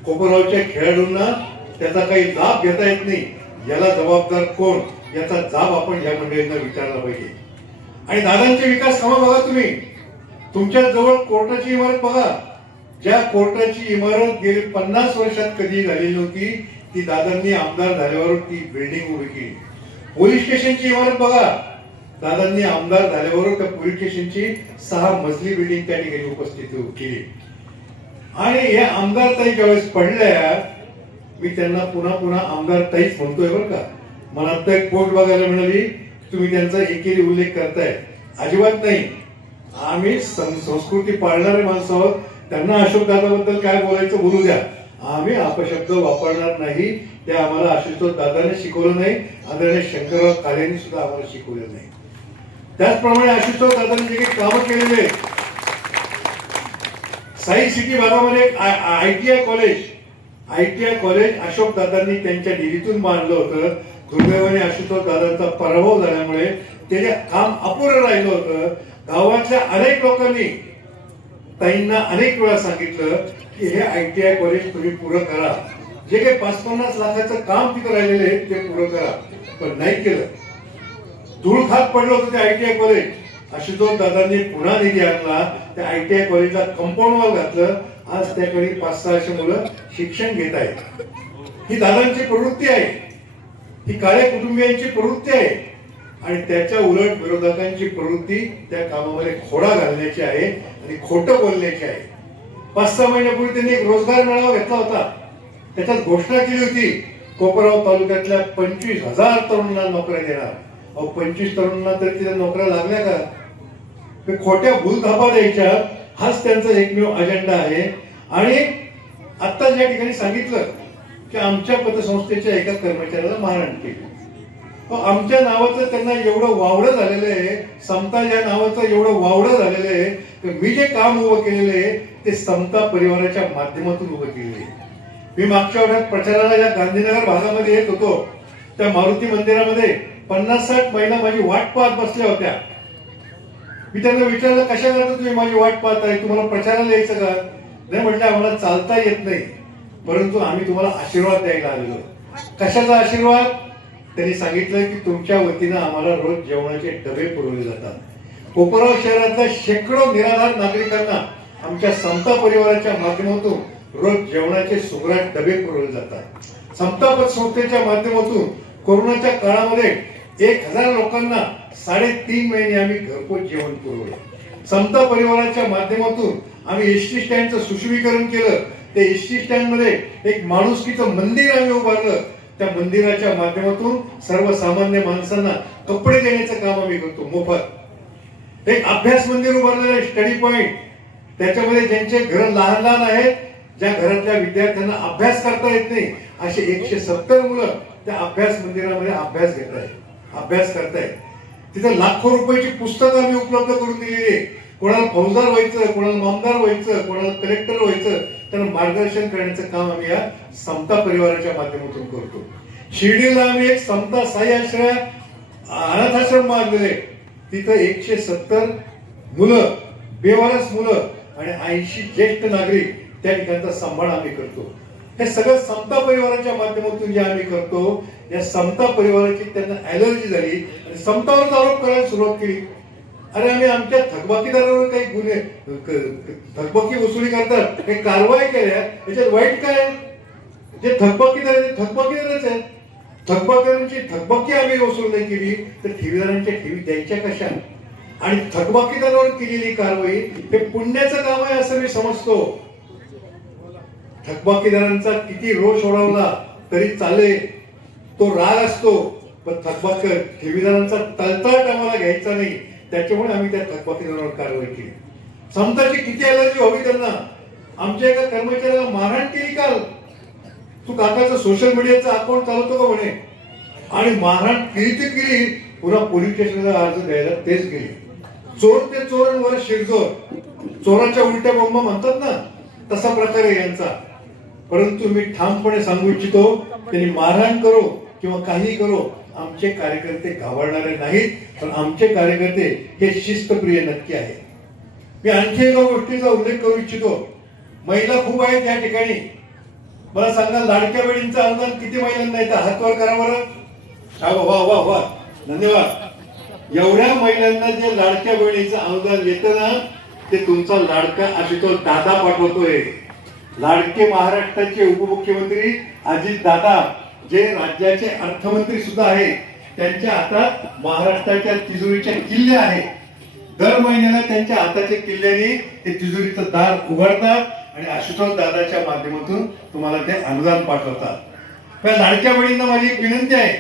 कोपरगावच्या खेळाडूंना त्याचा काही लाभ घेता येत नाही. याला जबाबदार कोण, याचा जाब आपण या मंडळींना विचारला पाहिजे. आणि दादांचे विकास कामं बघा तुम्ही. तुमच्या जवळ कोर्टाची इमारत बघा. ज्या कोर्टाची इमारत गेली 50 वर्षात कधी झालेली नव्हती, ती दादांनी आमदार झाल्यावर ती बिल्डिंग उभी केली. पोलीस स्टेशनची इमारत बघा. दादांनी आमदार झाल्यावर त्या पोलीस स्टेशनची 6 मजली बिल्डिंग त्या ठिकाणी उपस्थित केली. आणि या आमदार ताई ज्यावेळेस पडल्या, मी त्यांना पुन्हा पुन्हा आमदार ताईच म्हणतोय बरं का. मला आता एक पोस्ट बघायला मिळाली, तुम्ही त्यांचा एकेरी उल्लेख करताय. अजिबात नाही. आम्ही संस्कृती पाळणारे माणसं आहोत. त्यांना अशोक दादाबद्दल काय बोलायचं बोलू द्या. आम्ही अपशब्द वापरणार नाही. ते आम्हाला आशुतोष दादाने शिकवलं नाही, आदरणीय शंकरराव कालेंनी सुद्धा आम्हाला शिकवलं नाही. त्याचप्रमाणे आशुतोष दादांनी जे काही कामं केलेले साई सिटी भागामध्ये आयटीआय कॉलेज अशोक दादांनी त्यांच्या निधीतून बांधलं होतं. दुर्दैवाने आशुतोष दादांचा पराभव झाल्यामुळे ते काम अपुरं राहिलं होतं. गावातल्या अनेक लोकांनी ताईंना अनेक वेळा सांगितलं की हे आयटीआय कॉलेज तुम्ही पुरं करा. जे काही 5-50 लाखाचं काम तिथं राहिलेलं आहे ते पुरं करा, पण नाही केलं. धूळ खात पडलं होतं ते आयटीआय कॉलेज. आशुतोष दादांनी पुन्हा निधी आणला, त्या आयटीआय कॉलेजला कंपाऊंड वॉल घातलं. आज त्याकडे 500-600 मुलं शिक्षण घेत आहेत. ही दादांची प्रवृत्ती आहे, ही काळ्या कुटुंबियांची प्रवृत्ती आहे. आणि त्याच्या उलट विरोधकांची प्रवृत्ती त्या कामामध्ये खोडा घालण्याची आहे आणि खोटं बोलण्याची आहे. 5-6 महिन्यापूर्वी त्यांनी एक रोजगार मेळावा घेतला होता. त्याच्यात घोषणा केली होती कोपरगाव तालुक्यातल्या 25,000 तरुणांना नोकऱ्या देणार. 25 तरुणांना तरी तिथे नोकऱ्या लागल्या का? ते खोट्या भूलथापा द्यायच्या, हाच त्यांचा एकमेव अजेंडा आहे. आणि आता ज्या ठिकाणी सांगितलं की आमच्या पतसंस्थेच्या एका कर्मचाऱ्याला मारहाण केली. आमच्या नावाचं त्यांना एवढं वावडं झालेलं आहे, समता या नावाचं एवढं वावडं झालेलं आहे की मी जे काम उभं केलेलं आहे ते समता परिवाराच्या माध्यमातून उभं केलेलं आहे. मी मागच्या आठवड्यात प्रचाराला या गांधीनगर भागामध्ये येत होतो. त्या मारुती मंदिरामध्ये 50-60 महिला माझी वाट पाहत बसल्या होत्या. मी त्यांना विचारलं, कशा करता तुम्ही माझी वाट पाहताय, तुम्हाला प्रचाराला यायचं का? नाही म्हटलं, आम्हाला चालता येत नाही, परंतु आम्ही तुम्हाला आशीर्वाद द्यायला आलेलो. कशाचा आशीर्वाद? त्यांनी सांगितलं की तुमच्या वतीनं आम्हाला रोज जेवणाचे डबे पुरवले जातात. कोपरगाव शहरातल्या शेकडो निराधार नागरिकांना आमच्या समता परिवाराच्या माध्यमातून रोज जेवणाचे सुग्राट डबे पुरवले जातात. समता पतसंस्थेच्या माध्यमातून कोरोनाच्या काळामध्ये 1000 लोकांना 3.5 महिने आम्ही घरपोच जेवण पुरवलं. समता परिवाराच्या माध्यमातून आम्ही एसटी स्टँडचं सुशोभीकरण केलं. ते एसटी स्टँड मध्ये एक माणुसकीचं मंदिर आम्ही उभारलं. त्या मंदिराच्या माध्यमातून सर्वसामान्य माणसांना कपडे देण्याचं काम आम्ही करतो मोफत. एक अभ्यास मंदिर उभारलेलं आहे, स्टडी पॉइंट. त्याच्यामध्ये ज्यांचे घर लहान लहान आहेत, ज्या घरातल्या विद्यार्थ्यांना अभ्यास करता येत नाही, असे 170 मुलं त्या अभ्यास मंदिरामध्ये अभ्यास करतायत. तिथे लाखो रुपयाची पुस्तकं आम्ही उपलब्ध करून दिलेली आहे. कोणाला फौजदार व्हायचं, कोणाला आमदार व्हायचं, कोणाला कलेक्टर व्हायचं, त्यांना मार्गदर्शन करण्याचं काम आम्ही या समता परिवाराच्या माध्यमातून करतो. शिर्डीला आम्ही एक समता साई आश्रय अनाथ आश्रम बांधलेले. तिथं 170 मुलं, बेवारस मुलं आणि 80 ज्येष्ठ नागरिक त्या ठिकाणचा सांभाळ आम्ही करतो. हे सगळं समता परिवाराच्या माध्यमातून जे आम्ही करतो. या समता परिवाराची त्यांना ऍलर्जी झाली आणि समतावर आरोप करायला सुरुवात केली. अरे आम्ही आमच्या थकबाकीदारावर काही गुन्हे, थकबाकी वसुली करतात, काही कारवाई केल्या, याच्यात वाईट काय? जे थकबाकीदार आहेत थकबाकीदारच आहेत. थकबाकीदारांची थकबाकी आम्ही वसूल नाही केली तर ठेवीदारांच्या ठेवी द्यायच्या कशा? आणि थकबाकीदारावर केलेली कारवाई हे पुण्याचं काम आहे असं मी समजतो. थकबाकीदारांचा किती रोष ओढवला तरी चालेल, तो राग असतो, पण थकबाकी ठेवीदारांचा तळतळाट आम्हाला घ्यायचा नाही. त्याच्यामुळे आम्ही त्या थकबाकीदारावर कारवाई केली. समताची किती ऍलर्जी हवी त्यांना. आमच्या एका कर्मचाऱ्याला मारहाण केली काल. तू काकाचं सोशल मीडियाचं अकाउंट चालवतो का म्हणे, आणि मारहाण केली. पुन्हा पोलीस स्टेशनला अर्ज द्यायला तेच गेले. चोर ते चोरांवर शिरजोर, चोराच्या उलट्या बोंबा म्हणतात ना, तसा प्रकार आहे यांचा. परंतु मी ठामपणे सांगू इच्छितो, त्यांनी मारहाण करो किंवा काही करो, आमचे कार्यकर्ते घाबरणारे नाहीत. पण आमचे कार्यकर्ते हे शिस्तप्रिय नक्की आहे. मी आणखी एका गोष्टीचा उल्लेख करू इच्छितो. महिला खूप आहेत या ठिकाणी. मला सांगा, लाडक्या बहिणींचं अनुदान किती महिलांना येतं? हात वर करा बरं. वा वा वा, धन्यवाद. एवढ्या महिलांना जे लाडक्या बहिणीचं अनुदान येतं ना, ते तुमचा लाडका आशुतोष दादा पाठवतोय. लाडके महाराष्ट्राचे उपमुख्यमंत्री अजित दादा, जे राज्याचे अर्थमंत्री सुद्धा आहेत, त्यांच्या हातात महाराष्ट्राच्या तिजोरीच्या किल्ल्या आहेत. दर महिन्याला त्यांच्या हाताच्या किल्ल्याने ते तिजोरीचं दार उघडतात आणि आशुतोष दादाच्या माध्यमातून तुम्हाला ते अनुदान पाठवतात. पण लाडक्या बहिणींना माझी एक विनंती आहे,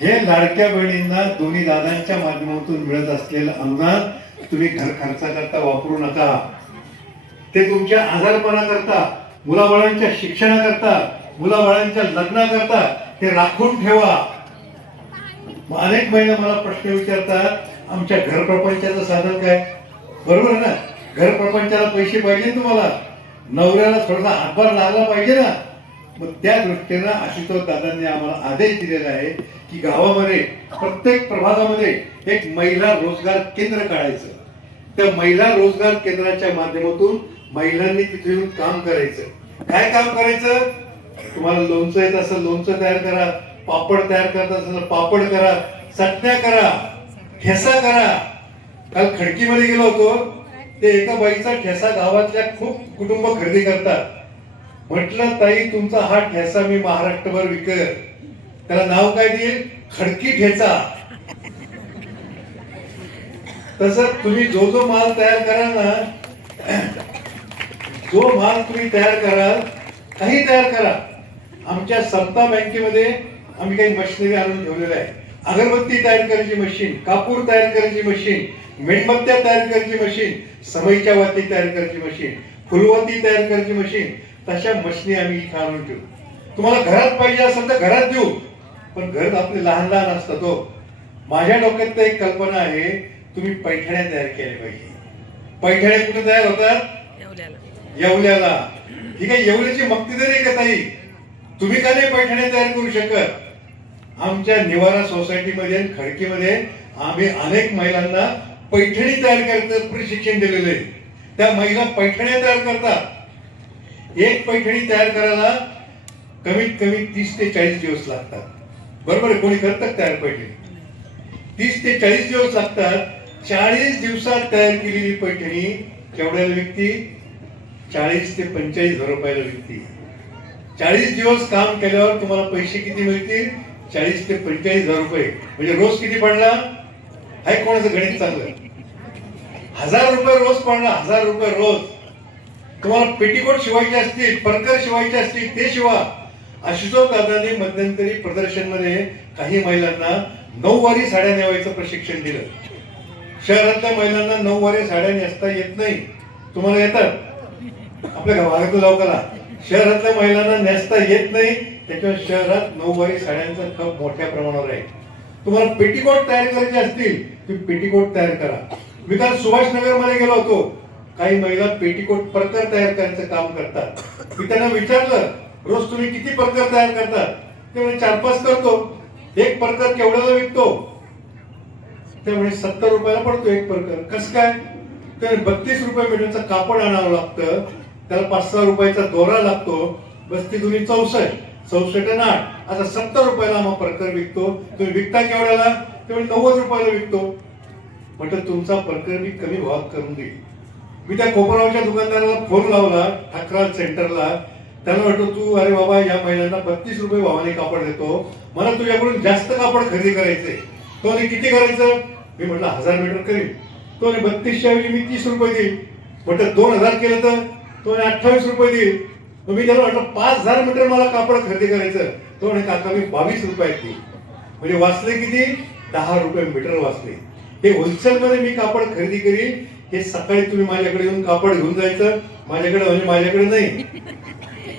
हे लाडक्या बहिणींना दोन्ही दादांच्या माध्यमातून मिळत असलेलं अनुदान तुम्ही घर खर्चाकरता वापरू नका. ते तुमच्या आजारपणाकरता, मुलाबाळांच्या शिक्षणाकरता, मुलाबाळांच्या लग्नाकरता ते राखून ठेवा. अनेक महिला मला प्रश्न विचारतात, आमच्या घर प्रपंचाचं साधन काय? बरोबर ना, घर प्रपंचाला पैसे पाहिजे तुम्हाला, नवऱ्याला थोडासा हातभार लागला पाहिजे ना. मग त्या दृष्टीनं आशुतोष दादांनी आम्हाला आदेश दिलेला आहे की गावामध्ये प्रत्येक प्रभागामध्ये एक महिला रोजगार केंद्र काढायचं. त्या महिला रोजगार केंद्राच्या माध्यमातून महिलांनी तिथे येऊन काम करायचं. काय काम करायचं? तुम्हाला लोणचं येत असेल लोणचं तयार करा, पापड तयार करत असेल पापड करा, चटण्या करा, ठेसा करा. काल खडकीमध्ये गेलो होतो, ते एका बाईचा ठेसा गावातल्या खूप कुटुंब खरेदी करतात. म्हटलं ताई तुमचा हा ठेसा मी महाराष्ट्रभर विकेल. त्याला नाव काय देईल? खडकी ठेचा. तसं तुम्ही जो जो माल तयार कराल ना, जो माल तुम्ही तयार कराल, काही तयार करा. आमच्या समता बँकेमध्ये आम्ही काही मशिनरी आणून ठेवलेल्या आहे. अगरबत्ती तयार करायची मशीन, कापूर तयार करायची मशीन, मेणबत्त्या तयार करायची मशीन, समईच्या वाती तयार करायची मशीन, फुलवाती तयार करायची मशीन. तशा मशिनी आम्ही इथं आणून ठेवू. तुम्हाला घरात पाहिजे असेल तर घरात देऊ, पण घर आपले लहान लहान असतात. माझ्या डोक्यात तर एक कल्पना आहे, तुम्ही पैठण्या तयार केल्या पाहिजे. पैठण्या कुठे तयार होतात? येवल्याला. ठीक आहे, येवल्याची मक्ती तरी का ताई? तुम्ही का नाही पैठण्या तयार करू शकत? आमच्या निवारा सोसायटीमध्ये खडकीमध्ये आम्ही अनेक महिलांना पैठणी तयार करायचं प्रशिक्षण दिलेलं आहे. त्या महिला पैठण्या तयार करतात. एक पैठणी तयार करायला कमीत कमी 30 ते 40 दिवस लागतात. बरोबर आहे? कोणी करतात तयार पैठणी? 30 ते 40 दिवस लागतात. 40 दिवसात तयार केलेली पैठणी केवढ्याला विकती? 40 ते 45 हजार रुपयाला विकती. 40 दिवस काम केल्यावर तुम्हाला पैसे किती मिळतील? 40 ते 45 हजार रुपये. म्हणजे रोज किती पडला? आहे कोणाचं गणित चांगलं? 1000 रुपये रोज पडला. 1000 रुपये रोज. तुम्हाला पेटीकोट शिवायचे असतील, परकर शिवायचे असतील ते शिवा. आशुतोष दादांनी मध्यंतरी प्रदर्शन मध्ये काही महिलांना 9 वारी साड्या नेवायचं प्रशिक्षण दिलं. शहरातल्या महिलांना 9 वारी साड्या नेसता येत नाही. तुम्हाला येतात? आपल्या भागातल्या लोकांना शहरातल्या महिलांना नेसता येत नाही. त्याच्यामुळे शहरात 9 वारी साड्यांचा खप मोठ्या प्रमाणावर आहे. तुम्हाला पेटीकोट तयार करायचे असतील तुम्ही पेटीकोट तयार करा. मी काल सुभाषनगर मध्ये गेलो होतो. काही महिला पेटीकोट परकर तयार करायचं काम करतात. मी त्यांना विचारलं, रोज तुम्ही किती परकर तयार करतात? ते म्हणजे 4-5 करतो. एक परकर केवढ्याला विकतो? ते म्हणजे 70 रुपयाला पडतो एक परकर. कसं काय? ते 32 रुपये मीटरचं कापड आणावं लागतं. त्याला 5-6 रुपयाचा दोरा लागतो. बस ती तुम्ही 64 आणि 8 आता 70 रुपयाला मग परकर विकतो. तुम्ही विकता केवढ्याला? ते म्हणजे 90 रुपयाला विकतो. म्हटलं तुमचा परकर मी कमी भावात करून देईल. मी त्या कोपरावच्या दुकानदाराला फोन लावला, ठाकराल सेंटरला. त्याला म्हटलं तू अरे बाबा या महिलांना 32 रुपये भावाने कापड देतो, मला तुझ्याकडून जास्त कापड खरेदी करायचंय. तो किती करायचं? मी म्हटलं 1000 मीटर करीन. तो 32च्या ऐवजी मी 30 रुपये देईल. म्हटलं 2000 केलं तर? तो 28 रुपये देईल. मी त्याला म्हटलं 5000 मीटर मला कापड खरेदी करायचं. तो म्हणे काका मी 22 रुपयात देईल. म्हणजे वाचले किती? 10 रुपये मीटर वाचले. हे होलसेल मध्ये मी कापड खरेदी करीन. हे सकाळी तुम्ही माझ्याकडे येऊन कापड घेऊन जायचं. माझ्याकडे म्हणजे माझ्याकडे नाही,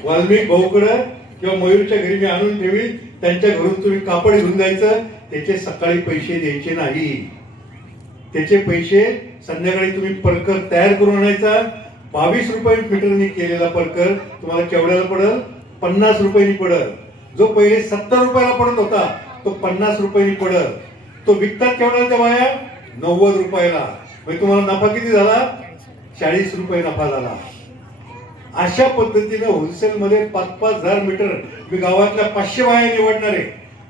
वाल्मिक भाऊकडे किंवा मयूरच्या घरी मी आणून ठेवी. त्यांच्या घरून तुम्ही कापड घेऊन जायचं. त्याचे सकाळी पैसे द्यायचे नाही. त्याचे पैसे संध्याकाळी तुम्ही परकर तयार करून आणायचा. 22 रुपये मीटरनी केलेला परकर तुम्हाला केवढ्याला पडेल? 50 रुपयांनी पडेल. जो पहिले 70 रुपयाला पडत होता तो 50 रुपयांनी पडेल. तो विकतात केवढ्याला त्या बाया? 90 रुपयाला. म्हणजे तुम्हाला नफा किती झाला? 40 रुपये नफा झाला. अशा पद्धतीने होलसेल मध्ये 5-5 हजार मीटर मी गावातल्या 500 बाया निवडणार आहे.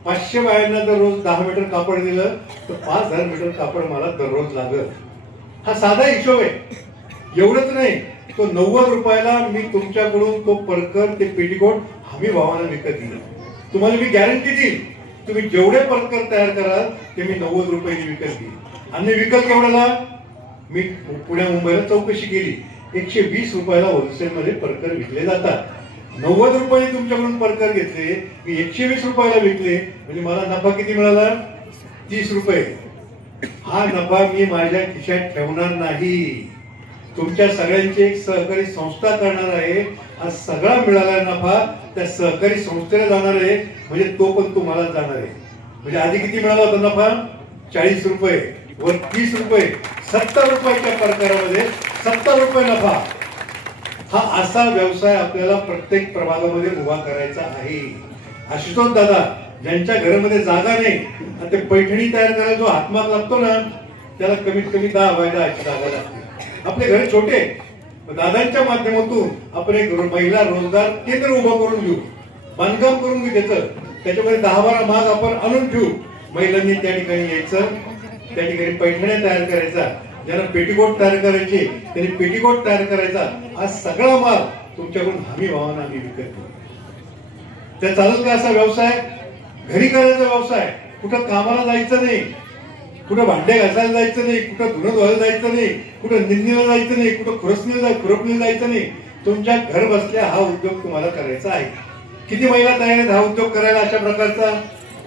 500 बायांना जर रोज 10 मीटर कापड दिलं तर 5000 मीटर कापड मला दररोज लागल. हा साधा हिशोब आहे. एवढंच नाही, तो 90 रुपयाला मी तुमच्याकडून तो परकर ते पेटीकोट हमी भावाने विकत घेईल. तुम्हाला मी गॅरंटी देईल, तुम्ही जेवढे परकर तयार कराल ते मी 90 रुपयांनी विकत घेईल. आणि विकत केवढ्याला? मी पुण्या मुंबईला चौकशी केली. 120 रुपयाला होलसेल मध्ये परकर विकले जातात. 90 रुपये तुमच्याकडून परकर घेतले, मी 120 रुपयाला विकले. म्हणजे मला नफा किती मिळाला? 30 रुपये. हा नफा मी माझ्या खिशात ठेवणार नाही. तुमच्या सगळ्यांची एक सहकारी संस्था करणार आहे. हा सगळा मिळाला नफा त्या सहकारी संस्थेला जाणार आहे. म्हणजे तो पण तुम्हाला जाणार आहे. म्हणजे आधी किती मिळाला होता नफा? 40 रुपये वर 30 रुपये. 70 रुपयाच्या परकारामध्ये 70 रुपये नफा, हा असा व्यवसाय आपल्याला प्रत्येक प्रभागामध्ये उभा करायचा आहे. आशुतोष दादा ज्यांच्या घरामध्ये जागा नाही आणि ते पैठणी तयार करायला जो हातमाग लागतो ना, त्याला कमीत कमी 10 बाय 10 जागा लागते. आपले घर छोटे, दादांच्या माध्यमातून आपण एक महिला रोजगार केंद्र उभं करून घेऊ, बांधकाम करून घेऊ, त्याच्यामध्ये 10-12 माग आपण आणून ठेवू. महिलांनी त्या ठिकाणी यायचं, त्या ठिकाणी पैठण्या तयार करायचा, ज्यांना पेटीकोट तयार करायचे त्यांनी पेटीकोट तयार करायचा. आज सगळा माल तुमच्याकडून हमी भावानं आम्ही विकत घेऊ. त्या चालत का असा व्यवसाय? घरी करायचा व्यवसाय. कुठं कामाला जायचं नाही, कुठं भांडे घासायला जायचं नाही, कुठं धुणं धुवायला जायचं नाही, कुठं निंदीला जायचं नाही, कुठं खुरपणीला जायचं नाही. तुमच्या घर बसल्या हा उद्योग तुम्हाला करायचा आहे. किती महिला तयार आहेत हा उद्योग करायला अशा प्रकारचा?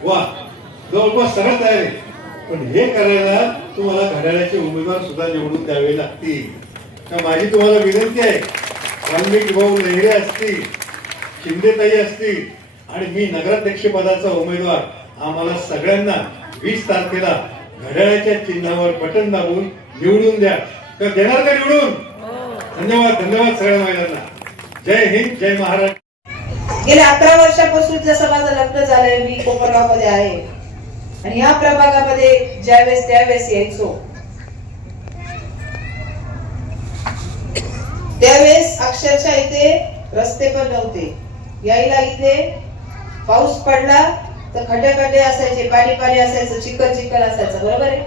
वा, जवळपास सगळं तयार आहे. पण हे करायला तुम्हाला घड्याळाचे उमेदवार सुद्धा निवडून द्यावे लागतील. तर माझी तुम्हाला विनंती आहे, वाल्मिकी भाऊ लेहरे असतील, शिंदेताई असतील आणि मी नगराध्यक्ष पदाचा उमेदवार, आम्हाला सगळ्यांना 20 तारखेला घड्याळाच्या चिन्हावर बटन दाबून निवडून द्या. तर देणार का निवडून? धन्यवाद, धन्यवाद सगळ्या महिलांना. जय हिंद, जय महाराष्ट्र. गेल्या 11 वर्षापासून जसं माझं लग्न झालंय, मी कोपरगाव मध्ये आहे आणि या प्रभागामध्ये ज्यावेळेस त्यावेळेस यायचो, त्यावेळेस अक्षरशः इथे रस्ते पण नव्हते. यायला इथे पाऊस पडला तर खड्डे असायचे, पाणी असायचं, चिखल असायचं. बरोबर आहे?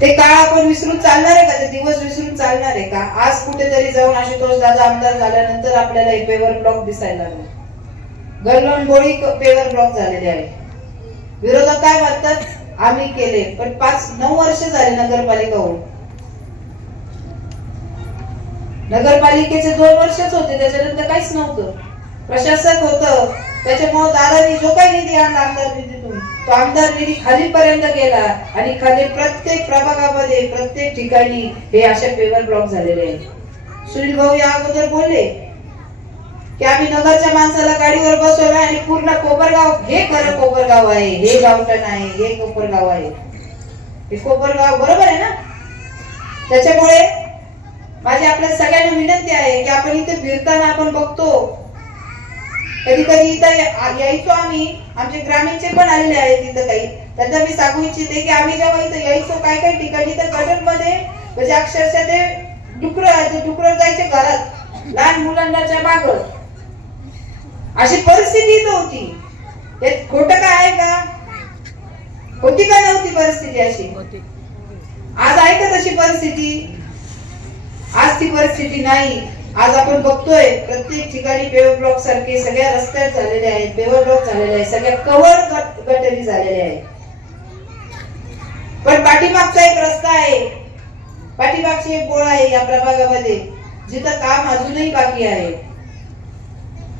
ते काळ आपण विसरून चालणार आहे का? ते दिवस विसरून चालणार आहे का? आज कुठेतरी जाऊन आशुतोष दादा आमदार झाल्यानंतर आपल्याला हे पेवर ब्लॉक दिसायला लागले. गल्लोनगोळी पेवर ब्लॉक झालेले आहे. विरोधक काय म्हणतात? आम्ही केले, पण 5-9 वर्ष झाले नगरपालिका होऊन. नगरपालिकेचे 2 वर्षच होते, त्याच्यानंतर काहीच नव्हतं. प्रशासक होतं, त्याच्यामुळे दादानी जो काही निधी आणला आमदार निधीतून, तो आमदार निधी खालीपर्यंत गेला आणि खाली प्रत्येक प्रभागामध्ये प्रत्येक ठिकाणी हे अशा पेवर ब्लॉक झालेले आहेत. सुनील भाऊ या अगोदर बोलले की आम्ही नगरच्या माणसाला गाडीवर बसवलं आणि पूर्ण कोपरगाव, हे खरं कोपरगाव आहे, हे गावठण आहे, हे कोपरगाव आहे. हे कोपरगाव बरोबर आहे ना? त्याच्यामुळे माझी आपल्या सगळ्यांना विनंती आहे की आपण इथे फिरताना आपण बघतो, कधी कधी इथं यायचो आम्ही, आमचे ग्रामीणचे पण आलेले आहेत इथं काही. त्यांना मी सांगू इच्छिते की आम्ही जेव्हा इथं यायचो काही ठिकाणी तर गटरमध्ये म्हणजे अक्षरशः ते डुकर जायचे घरात, लहान मुलांच्या माग. अशी परिस्थिती इथं होती. हे खोटं काय आहे का? होती का नव्हती परिस्थिती अशी? आज आहे का तशी परिस्थिती? आज ती परिस्थिती नाही. आज आपण बघतोय प्रत्येक ठिकाणी पेवर ब्लॉक सारखे सगळ्या रस्त्यात झालेले आहेत, पेवर ब्लॉक झालेले आहेत, सगळ्या कव्हर गटरी झालेले आहेत. पण पाठीमागचा एक रस्ता आहे, पाठीमागची एक बोळ आहे या प्रभागामध्ये, जिथं काम अजूनही बाकी आहे.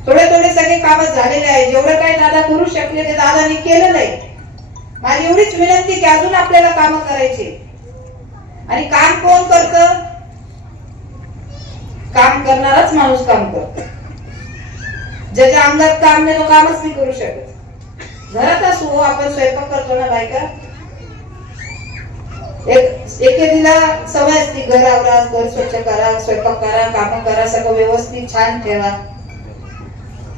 थोडे सगळे काम झालेले आहे. जेवढं काही दादा करू शकले ते दादानी केलं नाही. माझी एवढीच विनंती की अजून आपल्याला काम करायचे. आणि काम कोण करतं? काम करणाराच माणूस काम करतो. ज्याच्या अंगात काम नाही तो कामच नाही करू शकत. घरात असो, आपण स्वयंपाक करतो ना बायका, एकेदीला सवय असते घर आवरा, घर स्वच्छ करा, स्वयंपाक करा, काम करा, सगळं व्यवस्थित छान ठेवा.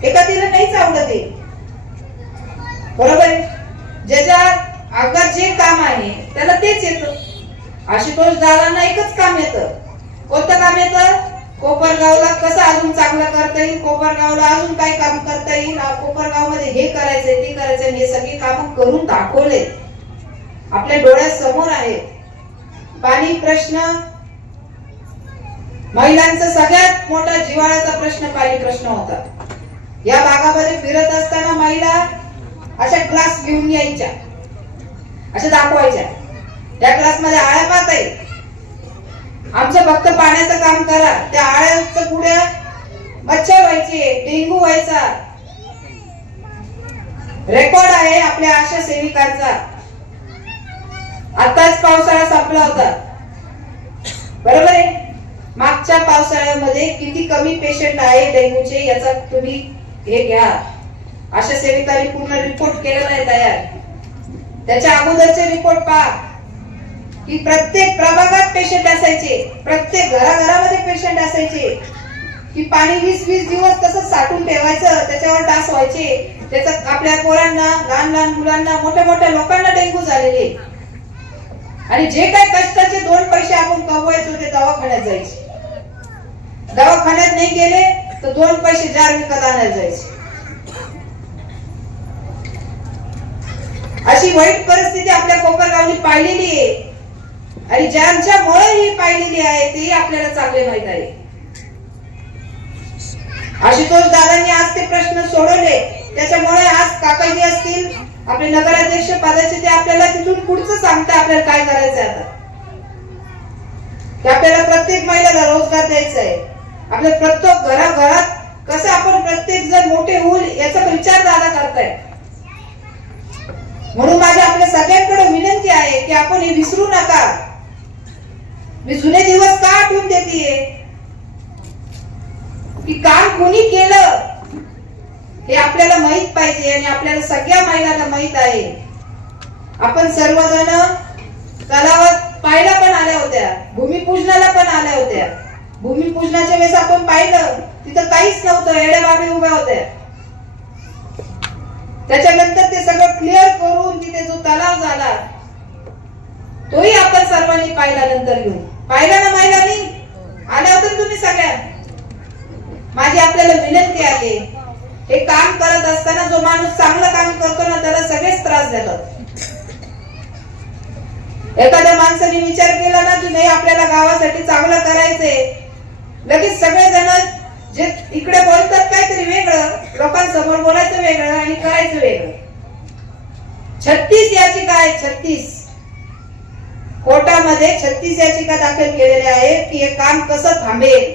एखादीला नाहीच आवडत आहे. बरोबर आहे? ज्याच्या अंगात जे काम आहे त्याला तेच येतं. आशुतोष दादांना एकच काम येतं. कोणतं काम येतं? कोपरगावला कसं अजून चांगलं करता येईल, कोपरगावला अजून काय काम करता येईल, कोपरगाव मध्ये हे करायचंय ते करायचंय. हे सगळी कामं करून दाखवले, आपल्या डोळ्यासमोर आहेत. पाणी प्रश्न, महिलांचा सगळ्यात मोठा जिव्हाळ्याचा प्रश्न पाणी प्रश्न होता. या भागामध्ये फिरत असताना महिला अशा ग्लास घेऊन यायच्या, अशा दाखवायच्या, त्या ग्लास मध्ये आळ्या पाहता येईल, आमचं फक्त पाण्याचं काम करा. त्या आळ्याचं पुढे मच्छर व्हायचे, डेंगू व्हायचा. रेकॉर्ड आहे आपल्या आशा सेविकांचा. आताच पावसाळा संपला होता, बरोबर आहे? मागच्या पावसाळ्यामध्ये किती कमी पेशंट आहे डेंग्यूचे याचा तुम्ही हे घ्या. आशा सेविकांनी पूर्ण रिपोर्ट केलेला आहे तयार. त्याच्या अगोदरचे रिपोर्ट पहा. की प्रत्येक प्रभागात पेशंट असायचे, प्रत्येक घराघरामध्ये पेशंट असायचे, की पाणी 20-20 दिवस तसं साठवून ठेवायचं, त्याच्यावर डास व्हायचे, त्याचा आपल्या पोरांना, लहान लहान मुलांना, मोठ्या मोठ्या लोकांना डेंग्यू झालेले. आणि जे काही कष्टाचे 2 पैसे आपण कमवायचो ते दवाखान्यात जायचे. दवाखान्यात नाही गेले तर 2 पैसे जार विकत आणायला जायचे. अशी वाईट परिस्थिती आपल्या कोपरगावनी पाहिलेली आहे आणि ज्यांच्यामुळे ही पाहिलेली आहे ते आपल्याला चांगले माहित आहे. आशुतोष दादांनी आज ते प्रश्न सोडवले, त्याच्यामुळे आज काकाजी असतील आपले नगराध्यक्ष पदाचे, ते आपल्याला तिथून पुढचं सांगता आपल्याला काय करायचंय आता, की आपल्याला प्रत्येक महिलेला रोजगार द्यायचा आहे. आपल्या प्रत्येक घराघरात कसं आपण प्रत्येक जण मोठे होईल याचा विचार दादा करताय. म्हणून माझी आपल्या सगळ्यांकडे विनंती आहे की आपण हे विसरू नका. मी जुने दिवस का आठवून देतीये, की काम कोणी केलं हे आपल्याला माहित पाहिजे आणि आपल्याला सगळ्या महिलांना माहित आहे. आपण सर्वजण तलावात पाहायला पण आल्या होत्या, भूमिपूजनाला पण आल्या होत्या. भूमिपूजनाच्या वेळेस आपण पाहिलं तिथं काहीच नव्हतं, एड्या बाबी उभ्या होत्या. त्याच्यानंतर ते सगळं क्लिअर करून तिथे जो तलाव झाला तोही आपण सर्वांनी पाहिला. नंतर येऊन पाहिला ना महिलांनी, आल्या होत्या तुम्ही सगळ्या. माझी आपल्याला विनंती आहे, हे काम करत असताना जो माणूस चांगलं काम करतो ना त्याला सगळेच त्रास देतात. एखाद्या माणसाने विचार केला ना की नाही आपल्याला गावासाठी चांगलं करायचंय, लगेच सगळेजण जे इकडे बोलतात काहीतरी वेगळं, लोकांसमोर बोलायचं वेगळं आणि करायचं वेगळं. 36 याचिका आहेत, 36 कोर्टामध्ये 36 याचिका दाखल केलेल्या आहेत की हे काम कसं थांबेल.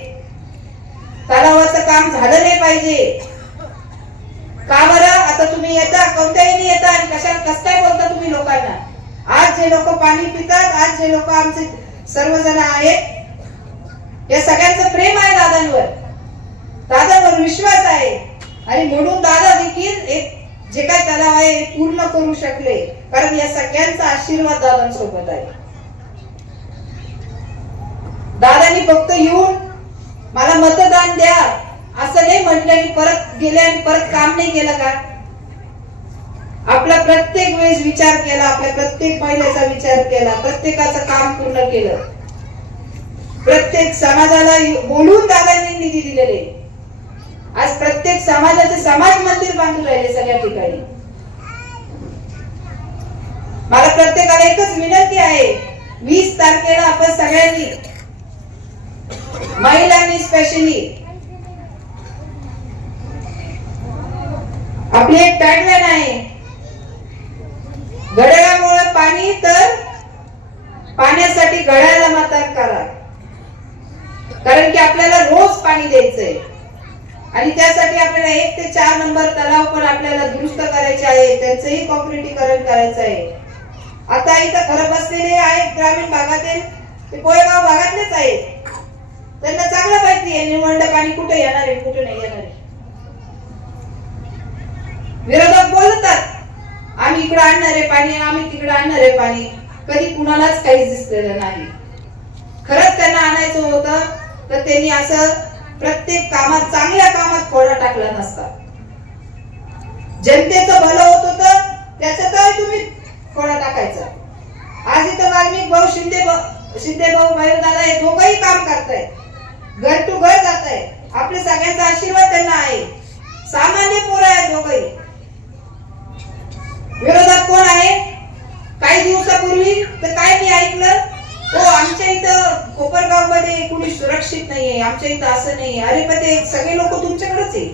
तलावाचं काम झालं नाही पाहिजे. का बरं? आता तुम्ही येता, कोणत्याही येता आणि कसं काय बोलता तुम्ही लोकांना. आज जे लोक पाणी पितात, आज जे लोक आमचे सर्वजण आहेत, या सगळ्यांचं प्रेम आहे दादांवर, दादांवर विश्वास आहे. आणि म्हणून दादा देखील एक जे काय तलाव आहे हे पूर्ण करू शकले, कारण या सगळ्यांचा आशीर्वाद दादांसोबत आहे. दादांनी फक्त येऊन मला मतदान द्या असं नाही म्हटलं की परत गेले आणि परत काम नाही केलं का. आपला प्रत्येक वेळेस विचार केला, आपल्या प्रत्येक महिलेचा विचार केला, प्रत्येकाचं काम पूर्ण केलं. प्रत्येक समाजाला बोलून दादांनी निधी दिलेले. आज प्रत्येक समाजाचे समाज मंदिर बांधून राहिले सगळ्या ठिकाणी. मला प्रत्येकाला एकच विनंती आहे, 20 तारखेला आपण सगळ्यांनी, महिलांनी स्पेशली, आपली एक टॅगलाईन आहे, घड्याळामुळे पाणी तर पाण्यासाठी घड्याळाला मतदान करा. कारण की आपल्याला रोज पाणी द्यायचंय आणि त्यासाठी आपल्याला 1 ते 4 नंबर तलाव पण आपल्याला दुरुस्त करायचे आहे, त्यांचंही कॉन्क्रिटीकरण करायचं आहे. आता इथं खरं बसलेले आहेत ग्रामीण भागातील, ते कोळेगाव भागातलेच आहेत, त्यांना चांगलं माहिती आहे निवडलं पाणी कुठे येणार आहे कुठे नाही येणार आहे. विरोधक बोलतात आम्ही इकडे आणणार आहे पाणी, आम्ही तिकडे आणणार आहे पाणी. कधी कुणालाच काहीच दिसलेलं नाही. खरंच त्यांना आणायचं होतं तर त्यांनी असं प्रत्येक कामात, चांगल्या कामात खोडा टाकला नसता. जनतेचं भलं होत होतं त्याच्यात तुम्ही खोडा टाकायचा. आज इथं वाल्मिक भाऊ, शिंदे भाऊ, दादा हे दोघंही काम करतायत, घर टू घर जात आहे. आपल्या सगळ्यांचा आशीर्वाद त्यांना आहे. सामान्य पोरं आहेत दोघंही. विरोधात कोण आहे? काही दिवसापूर्वी तर काय मी ऐकलं, हो आमच्या इथं कोपरगाव मध्ये कुणी सुरक्षित नाहीये, आमच्या इथं असं नाहीये. अरे पण ते सगळे लोक तुमच्याकडेच आहे.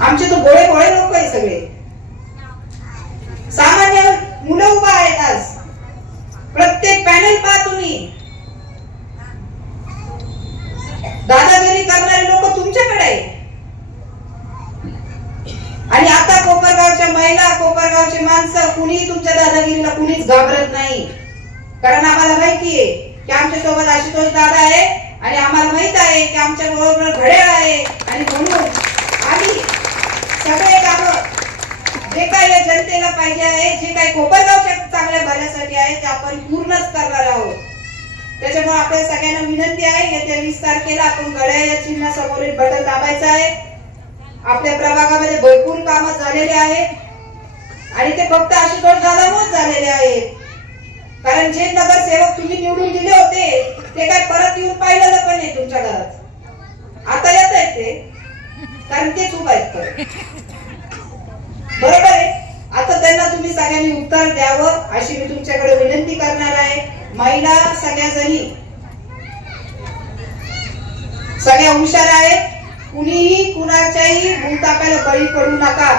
आमचे तर गोळे गोळे लोक आहे सगळे. सामान्य मुलं उभा आहेत. आज प्रत्येक पॅनल पहा तुम्ही, दादागिरी करणारे लोक तुमच्याकडे आहे. आणि आता कोपरगावच्या महिला, कोपरगावचे माणसं कुणी तुमच्या दादागिरीला कुणीच घाबरत नाही. कारण आम्हाला माहिती आहे की आमच्या सोबत आशुतोष दादा आहे आणि आम्हाला माहित आहे की आमच्या बरोबर घड्याळ आहे. आणि म्हणून आम्ही सगळे काम जे काही या जनतेला पाहिजे आहे, जे काही कोपरगावच्या चांगल्या भल्यासाठी आहे ते आपण पूर्णच करणार आहोत. त्याच्यामुळे आपल्या सगळ्यांना विनंती आहे, येत्या 20 तारखेला आपण घड्याळ या चिन्ह समोरील बटन दाबायचं आहे. आपल्या प्रभागामध्ये भरपूर कामं झालेली आहेत आणि ते फक्त आशुतोष दादामुळेच झालेले आहेत. कारण जे नगरसेवक तुम्ही निवडून दिले होते ते काय परत येऊन पाहिलं पण नाही तुमच्या घरात. आता येत आहेत ते, कारण तेच उभा आहेत. बरोबर आहे. आता त्यांना तुम्ही सगळ्यांनी उत्तर द्यावं अशी मी तुमच्याकडे विनंती करणार आहे. महिला सगळ्याजणी सगळ्या हुशार आहेत. कुणीही कुणाच्याही भूलथापाला बळी पडू नका.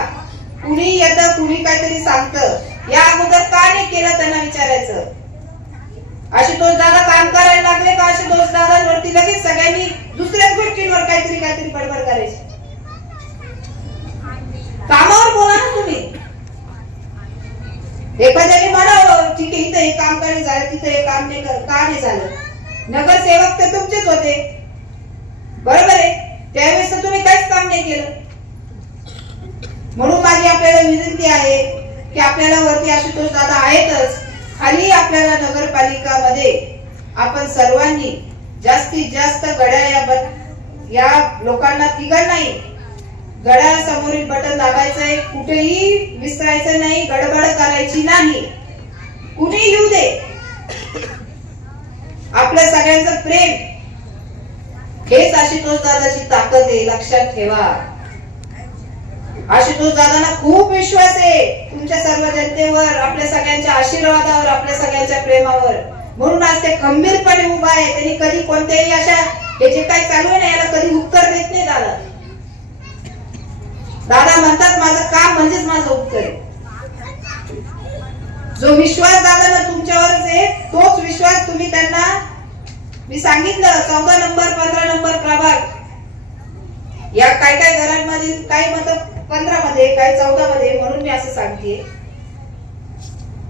कुणी येतं कुणी काहीतरी सांगतं, या अगोदर का नाही केलं त्यांना विचारायचं. आशुतोष दादा काम करायला लागले का आशुतोष दादांवरती लगेच सगळ्यांनी दुसऱ्याच गोष्टींवर काहीतरी बडबड करायची. कामावर बोला ना तुम्ही. एखाद्याने म्हणावं ठीक आहे इथं हे काम का नाही झालं, तिथं हे काम नाही का नाही झालं. नगरसेवक तर तुमचेच होते, बरोबर आहे. त्यावेळेस तर तुम्ही काहीच काम नाही केलं. म्हणून माझी आपल्याला विनंती आहे की आपल्याला वरती आशुतोष दादा आहेतच, खाली आपल्याला नगरपालिकामध्ये आपण सर्वांनी जास्तीत जास्त घड्याळ या लोकांना तिघांनाही घड्याळ समोरील बटन दाबायचंय. कुठेही विसरायचं नाही, गडबड करायची नाही. कुठेही येऊ दे, आपल्या सगळ्यांचं प्रेम हेच आशुतोष दादाची ताकद आहे, लक्षात ठेवा. आशुतोष दादांना खूप विश्वास आहे तुमच्या सर्व जनतेवर, आपल्या सगळ्यांच्या आशीर्वादावर, आपल्या सगळ्यांच्या प्रेमावर. म्हणून आज ते खंबीरपणे उभा आहे. त्यांनी कधी कोणत्याही अशा हे जे काही चालू आहे ना याला कधी उत्तर देत नाही दादा. दादा म्हणतात माझं काम म्हणजेच माझं उत्तर आहे. जो विश्वास दादांना तुमच्यावरच आहे तोच विश्वास तुम्ही त्यांना, मी सांगितलं 14 नंबर 15 नंबर प्रभाग या काय घरांमध्ये काही मत 15 मध्ये काही 14 मध्ये, म्हणून मी असं सांगते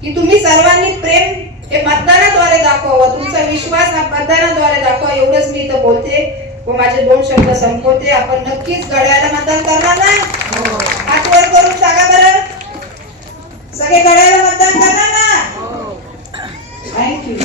की तुम्ही सर्वांनी प्रेम हे मतदानाद्वारे दाखवावं. तुमचा विश्वास हा मतदानाद्वारे दाखवा. एवढंच मी इथं बोलते व माझे 2 शब्द संपवते. आपण नक्कीच घड्याळाला मतदान करणार ना? हात वर करून सांगा बरं, सगळे घड्याळाला मतदान करणार ना? थँक्यू.